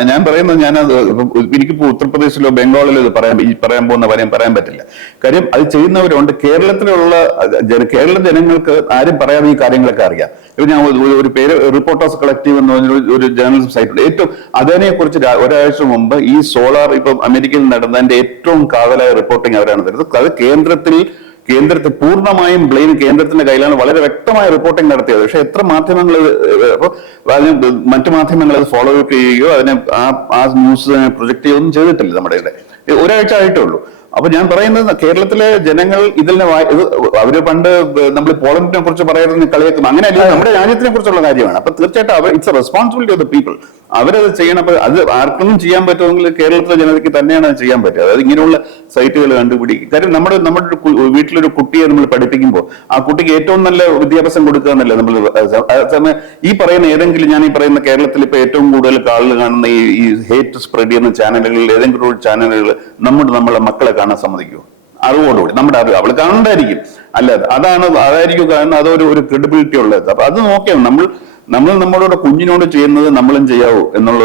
ഞാൻ പറയുന്നത് എനിക്കിപ്പോ ഉത്തർപ്രദേശിലോ ബംഗാളിലോ ഇത് പറയാൻ പോകുന്ന കാര്യം പറയാൻ പറ്റില്ല. കാര്യം അത് ചെയ്യുന്നവരുണ്ട്. കേരള ജനങ്ങൾക്ക് ആരും പറയാതെ ഈ കാര്യങ്ങളൊക്കെ അറിയാം. ഇപ്പൊ ഞാൻ ഒരു പേര് റിപ്പോർട്ടേഴ്സ് കളക്റ്റീവ് എന്ന് പറഞ്ഞ ഒരു ജേർണലിസം സൈറ്റുണ്ട്. ഏറ്റവും അതിനെ കുറിച്ച് ഒരാഴ്ച മുമ്പ് ഈ സോളാർ ഇപ്പം അമേരിക്കയിൽ നടന്നതിന്റെ ഏറ്റവും കാതലായ റിപ്പോർട്ടിംഗ് അവരാണ് തരുന്നത്. അത് കേന്ദ്രത്തെ പൂർണ്ണമായും ബ്ലെയിം കേന്ദ്രത്തിന്റെ കയ്യിലാണ്. വളരെ വ്യക്തമായ റിപ്പോർട്ടിംഗ് നടത്തിയത്. പക്ഷെ എത്ര മാധ്യമങ്ങൾ മറ്റു മാധ്യമങ്ങൾ അത് ഫോളോ അപ്പ് ചെയ്യുകയോ അതിനെ ആ ന്യൂസ് പ്രൊജക്ട് ചെയ്യുകയോ ഒന്നും ചെയ്തിട്ടില്ല. നമ്മുടെ ഒരാഴ്ച ആയിട്ടേ ഉള്ളൂ. അപ്പൊ ഞാൻ പറയുന്നത് കേരളത്തിലെ ജനങ്ങൾ ഇതിനെ അവര് പണ്ട് നമ്മൾ പോളണ്ടിനെ കുറിച്ച് പറയുന്നത് കളിയാക്കും. അങ്ങനെയല്ല, നമ്മുടെ രാജ്യത്തിനെ കുറിച്ചുള്ള കാര്യമാണ്. അപ്പൊ തീർച്ചയായിട്ടും it's A responsibility of the people. അവരത് ചെയ്യണം. അപ്പൊ അത് ആർക്കൊന്നും ചെയ്യാൻ പറ്റുമെങ്കിൽ കേരളത്തിലെ ജനതയ്ക്ക് തന്നെയാണ് അത് ചെയ്യാൻ പറ്റുക. അതായത് ഇങ്ങനെയുള്ള സൈറ്റുകൾ കണ്ടുപിടിക്കും. കാര്യം നമ്മുടെ വീട്ടിലൊരു കുട്ടിയെ നമ്മൾ പഠിപ്പിക്കുമ്പോൾ ആ കുട്ടിക്ക് ഏറ്റവും നല്ല വിദ്യാഭ്യാസം കൊടുക്കുക എന്നല്ലേ നമ്മൾ ഈ പറയുന്ന ഏതെങ്കിലും ഞാൻ ഈ പറയുന്ന കേരളത്തിൽ ഇപ്പൊ ഏറ്റവും കൂടുതൽ ആളുകൾ കാണുന്ന ഈ ഹേറ്റ് സ്പ്രെഡ് ചെയ്യുന്ന ചാനലുകളിൽ ഏതെങ്കിലും ഒരു ചാനലുകൾ നമ്മളെ മക്കളെ കാണാൻ സമ്മതിക്കുമോ? അറിവോടുകൂടി നമ്മുടെ അറിവ് അവൾ കാണണ്ടായിരിക്കും. അല്ലാതെ അതായിരിക്കും കാരണം അതൊരു ക്രെഡിബിലിറ്റി ഉള്ളത്. അപ്പൊ അത് നോക്കിയാൽ നമ്മളോട് കുഞ്ഞിനോട് ചെയ്യുന്നത് നമ്മളും ചെയ്യാവൂ എന്നുള്ള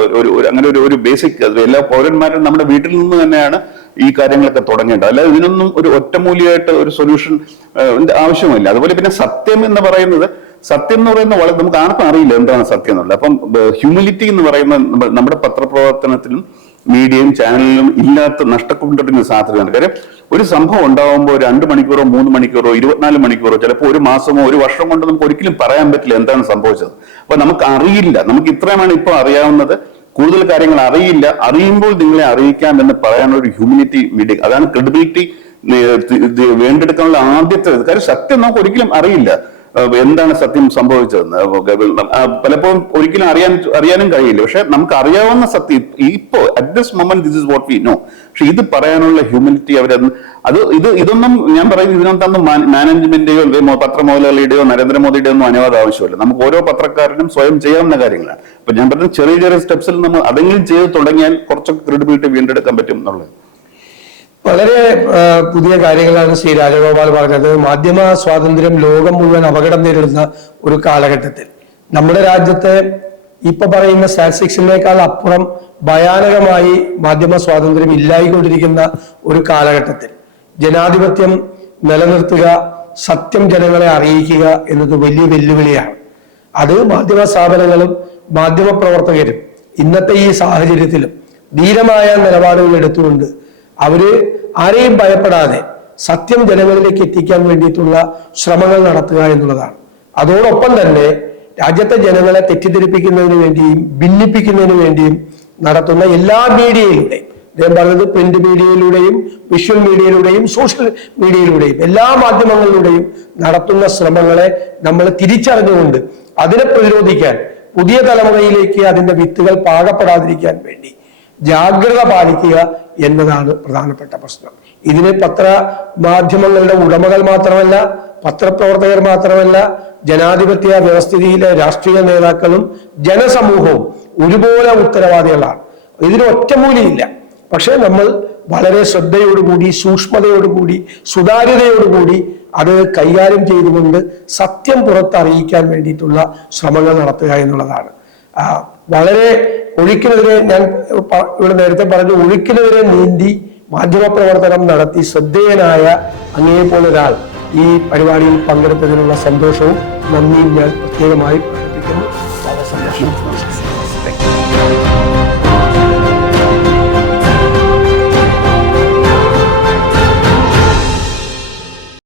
അങ്ങനെ ഒരു ബേസിക് എല്ലാ പൗരന്മാരും നമ്മുടെ വീട്ടിൽ നിന്ന് തന്നെയാണ് ഈ കാര്യങ്ങളൊക്കെ തുടങ്ങേണ്ടത്. അല്ലാതെ ഇതിനൊന്നും ഒരു ഒറ്റമൂലിയായിട്ട് ഒരു സൊല്യൂഷൻ ആവശ്യമില്ല. അതുപോലെ പിന്നെ സത്യം എന്ന് പറയുന്നത് വളരെ നമുക്ക് ആർക്കും അറിയില്ല എന്താണ് സത്യം എന്നുള്ളത്. അപ്പം ഹ്യൂമിലിറ്റി എന്ന് പറയുന്ന നമ്മുടെ പത്രപ്രവർത്തനത്തിലും മീഡിയയും ചാനലിലും ഇല്ലാത്ത നഷ്ടക്കൊണ്ടിരിക്കുന്ന സാധ്യതയുണ്ട്. കാര്യം ഒരു സംഭവം ഉണ്ടാവുമ്പോൾ 2 മണിക്കൂറോ 3 മണിക്കൂറോ 24 മണിക്കൂറോ ചിലപ്പോൾ ഒരു മാസമോ ഒരു വർഷം കൊണ്ട് നമുക്ക് ഒരിക്കലും പറയാൻ പറ്റില്ല എന്താണ് സംഭവിച്ചത്. അപ്പൊ നമുക്ക് അറിയില്ല. നമുക്ക് ഇത്രയുമാണ് ഇപ്പോൾ അറിയാവുന്നത്. കൂടുതൽ കാര്യങ്ങൾ അറിയില്ല. അറിയുമ്പോൾ നിങ്ങളെ അറിയിക്കാം എന്ന് പറയാനുള്ള ഒരു ഹ്യൂമിനിറ്റി മീഡിയ, അതാണ് ക്രെഡിബിലിറ്റി വേണ്ടെടുക്കാനുള്ള ആദ്യത്തെ. കാര്യം സത്യം നമുക്ക് ഒരിക്കലും അറിയില്ല എന്താണ് സത്യം സംഭവിച്ചതെന്ന്. പലപ്പോഴും ഒരിക്കലും അറിയാനും കഴിയില്ല. പക്ഷെ നമുക്ക് അറിയാവുന്ന സത്യം ഇപ്പോ at this moment this is what we know. പക്ഷെ ഇത് പറയാനുള്ള ഹ്യൂമിനിറ്റി ഇതൊന്നും ഞാൻ പറയുന്നത് ഇതിനകത്തൊന്നും മാനേജ്മെന്റിന്റെയോ പത്രമുതലാളിയുടെയോ നരേന്ദ്രമോദിയുടെയോ ഒന്നും അനുവാദം ആവശ്യമില്ല. നമുക്ക് ഓരോ പത്രക്കാരനും സ്വയം ചെയ്യാവുന്ന കാര്യങ്ങളാണ്. അപ്പൊ ഞാൻ പറയുന്നത് ചെറിയ ചെറിയ സ്റ്റെപ്സിൽ നമ്മൾ അതെങ്കിലും ചെയ്ത് തുടങ്ങിയാൽ കുറച്ചൊക്കെ ക്രെഡിബിലിറ്റി വീണ്ടെടുക്കാൻ പറ്റും എന്നുള്ളത്. വളരെ പുതിയ കാര്യങ്ങളാണ് ശ്രീ രാജഗോപാൽ പറഞ്ഞത്. മാധ്യമ സ്വാതന്ത്ര്യം ലോകം മുഴുവൻ അപകടം നേരിടുന്ന ഒരു കാലഘട്ടത്തിൽ നമ്മുടെ രാജ്യത്തെ ഇപ്പൊ പറയുന്ന സ്റ്റാറ്റിസ്റ്റിക്സിനേക്കാൾ അപ്പുറം ഭയാനകമായി മാധ്യമ സ്വാതന്ത്ര്യം ഇല്ലായിക്കൊണ്ടിരിക്കുന്ന ഒരു കാലഘട്ടത്തിൽ ജനാധിപത്യം നിലനിർത്തുക, സത്യം ജനങ്ങളെ അറിയിക്കുക എന്നത് വലിയ വെല്ലുവിളിയാണ്. അത് മാധ്യമ സ്ഥാപനങ്ങളും മാധ്യമ പ്രവർത്തകരും ഇന്നത്തെ ഈ സാഹചര്യത്തിലും ധീരമായ നിലപാടുകൾ എടുത്തുകൊണ്ട് അവര് ആരെയും ഭയപ്പെടാതെ സത്യം ജനങ്ങളിലേക്ക് എത്തിക്കാൻ വേണ്ടിയിട്ടുള്ള ശ്രമങ്ങൾ നടത്തുക എന്നുള്ളതാണ്. അതോടൊപ്പം തന്നെ രാജ്യത്തെ ജനങ്ങളെ തെറ്റിദ്ധരിപ്പിക്കുന്നതിന് വേണ്ടിയും ഭിന്നിപ്പിക്കുന്നതിന് വേണ്ടിയും നടത്തുന്ന എല്ലാ മീഡിയയിലൂടെയും, അദ്ദേഹം പറഞ്ഞത് പ്രിന്റ് മീഡിയയിലൂടെയും വിഷ്വൽ മീഡിയയിലൂടെയും സോഷ്യൽ മീഡിയയിലൂടെയും എല്ലാ മാധ്യമങ്ങളിലൂടെയും നടത്തുന്ന ശ്രമങ്ങളെ നമ്മൾ തിരിച്ചറിഞ്ഞുകൊണ്ട് അതിനെ പ്രതിരോധിക്കാൻ, പുതിയ തലമുറയിലേക്ക് അതിന്റെ വിത്തുകൾ പാകപ്പെടാതിരിക്കാൻ വേണ്ടി ജാഗ്രത പാലിക്കുക എന്നതാണ് പ്രധാനപ്പെട്ട പ്രശ്നം. ഇതിന് പത്രമാധ്യമങ്ങളുടെ ഉടമകൾ മാത്രമല്ല, പത്രപ്രവർത്തകർ മാത്രമല്ല, ജനാധിപത്യ വ്യവസ്ഥിതിയിലെ രാഷ്ട്രീയ നേതാക്കളും ജനസമൂഹവും ഒരുപോലെ ഉത്തരവാദികളാണ്. ഇതിന് ഒറ്റമൂലിയില്ല. പക്ഷെ നമ്മൾ വളരെ ശ്രദ്ധയോടുകൂടി, സൂക്ഷ്മതയോടുകൂടി, സുതാര്യതയോടുകൂടി അത് കൈകാര്യം ചെയ്തുകൊണ്ട് സത്യം പുറത്തറിയിക്കാൻ വേണ്ടിയിട്ടുള്ള ശ്രമങ്ങൾ നടത്തുക എന്നുള്ളതാണ്. വളരെ ഒഴുക്കിനെതിരെ, ഞാൻ ഇവിടെ നേരത്തെ പറഞ്ഞു, ഒഴുക്കിനെതിരെ നീന്തി മാധ്യമപ്രവർത്തനം നടത്തി ശ്രദ്ധേയനായ അങ്ങേപോലെ ഒരാൾ ഈ പരിപാടിയിൽ പങ്കെടുത്തതിനുള്ള സന്തോഷവും നന്ദിയും ഞാൻ പ്രത്യേകമായി പ്രകടിപ്പിക്കുന്നു. വളരെ സന്തോഷം.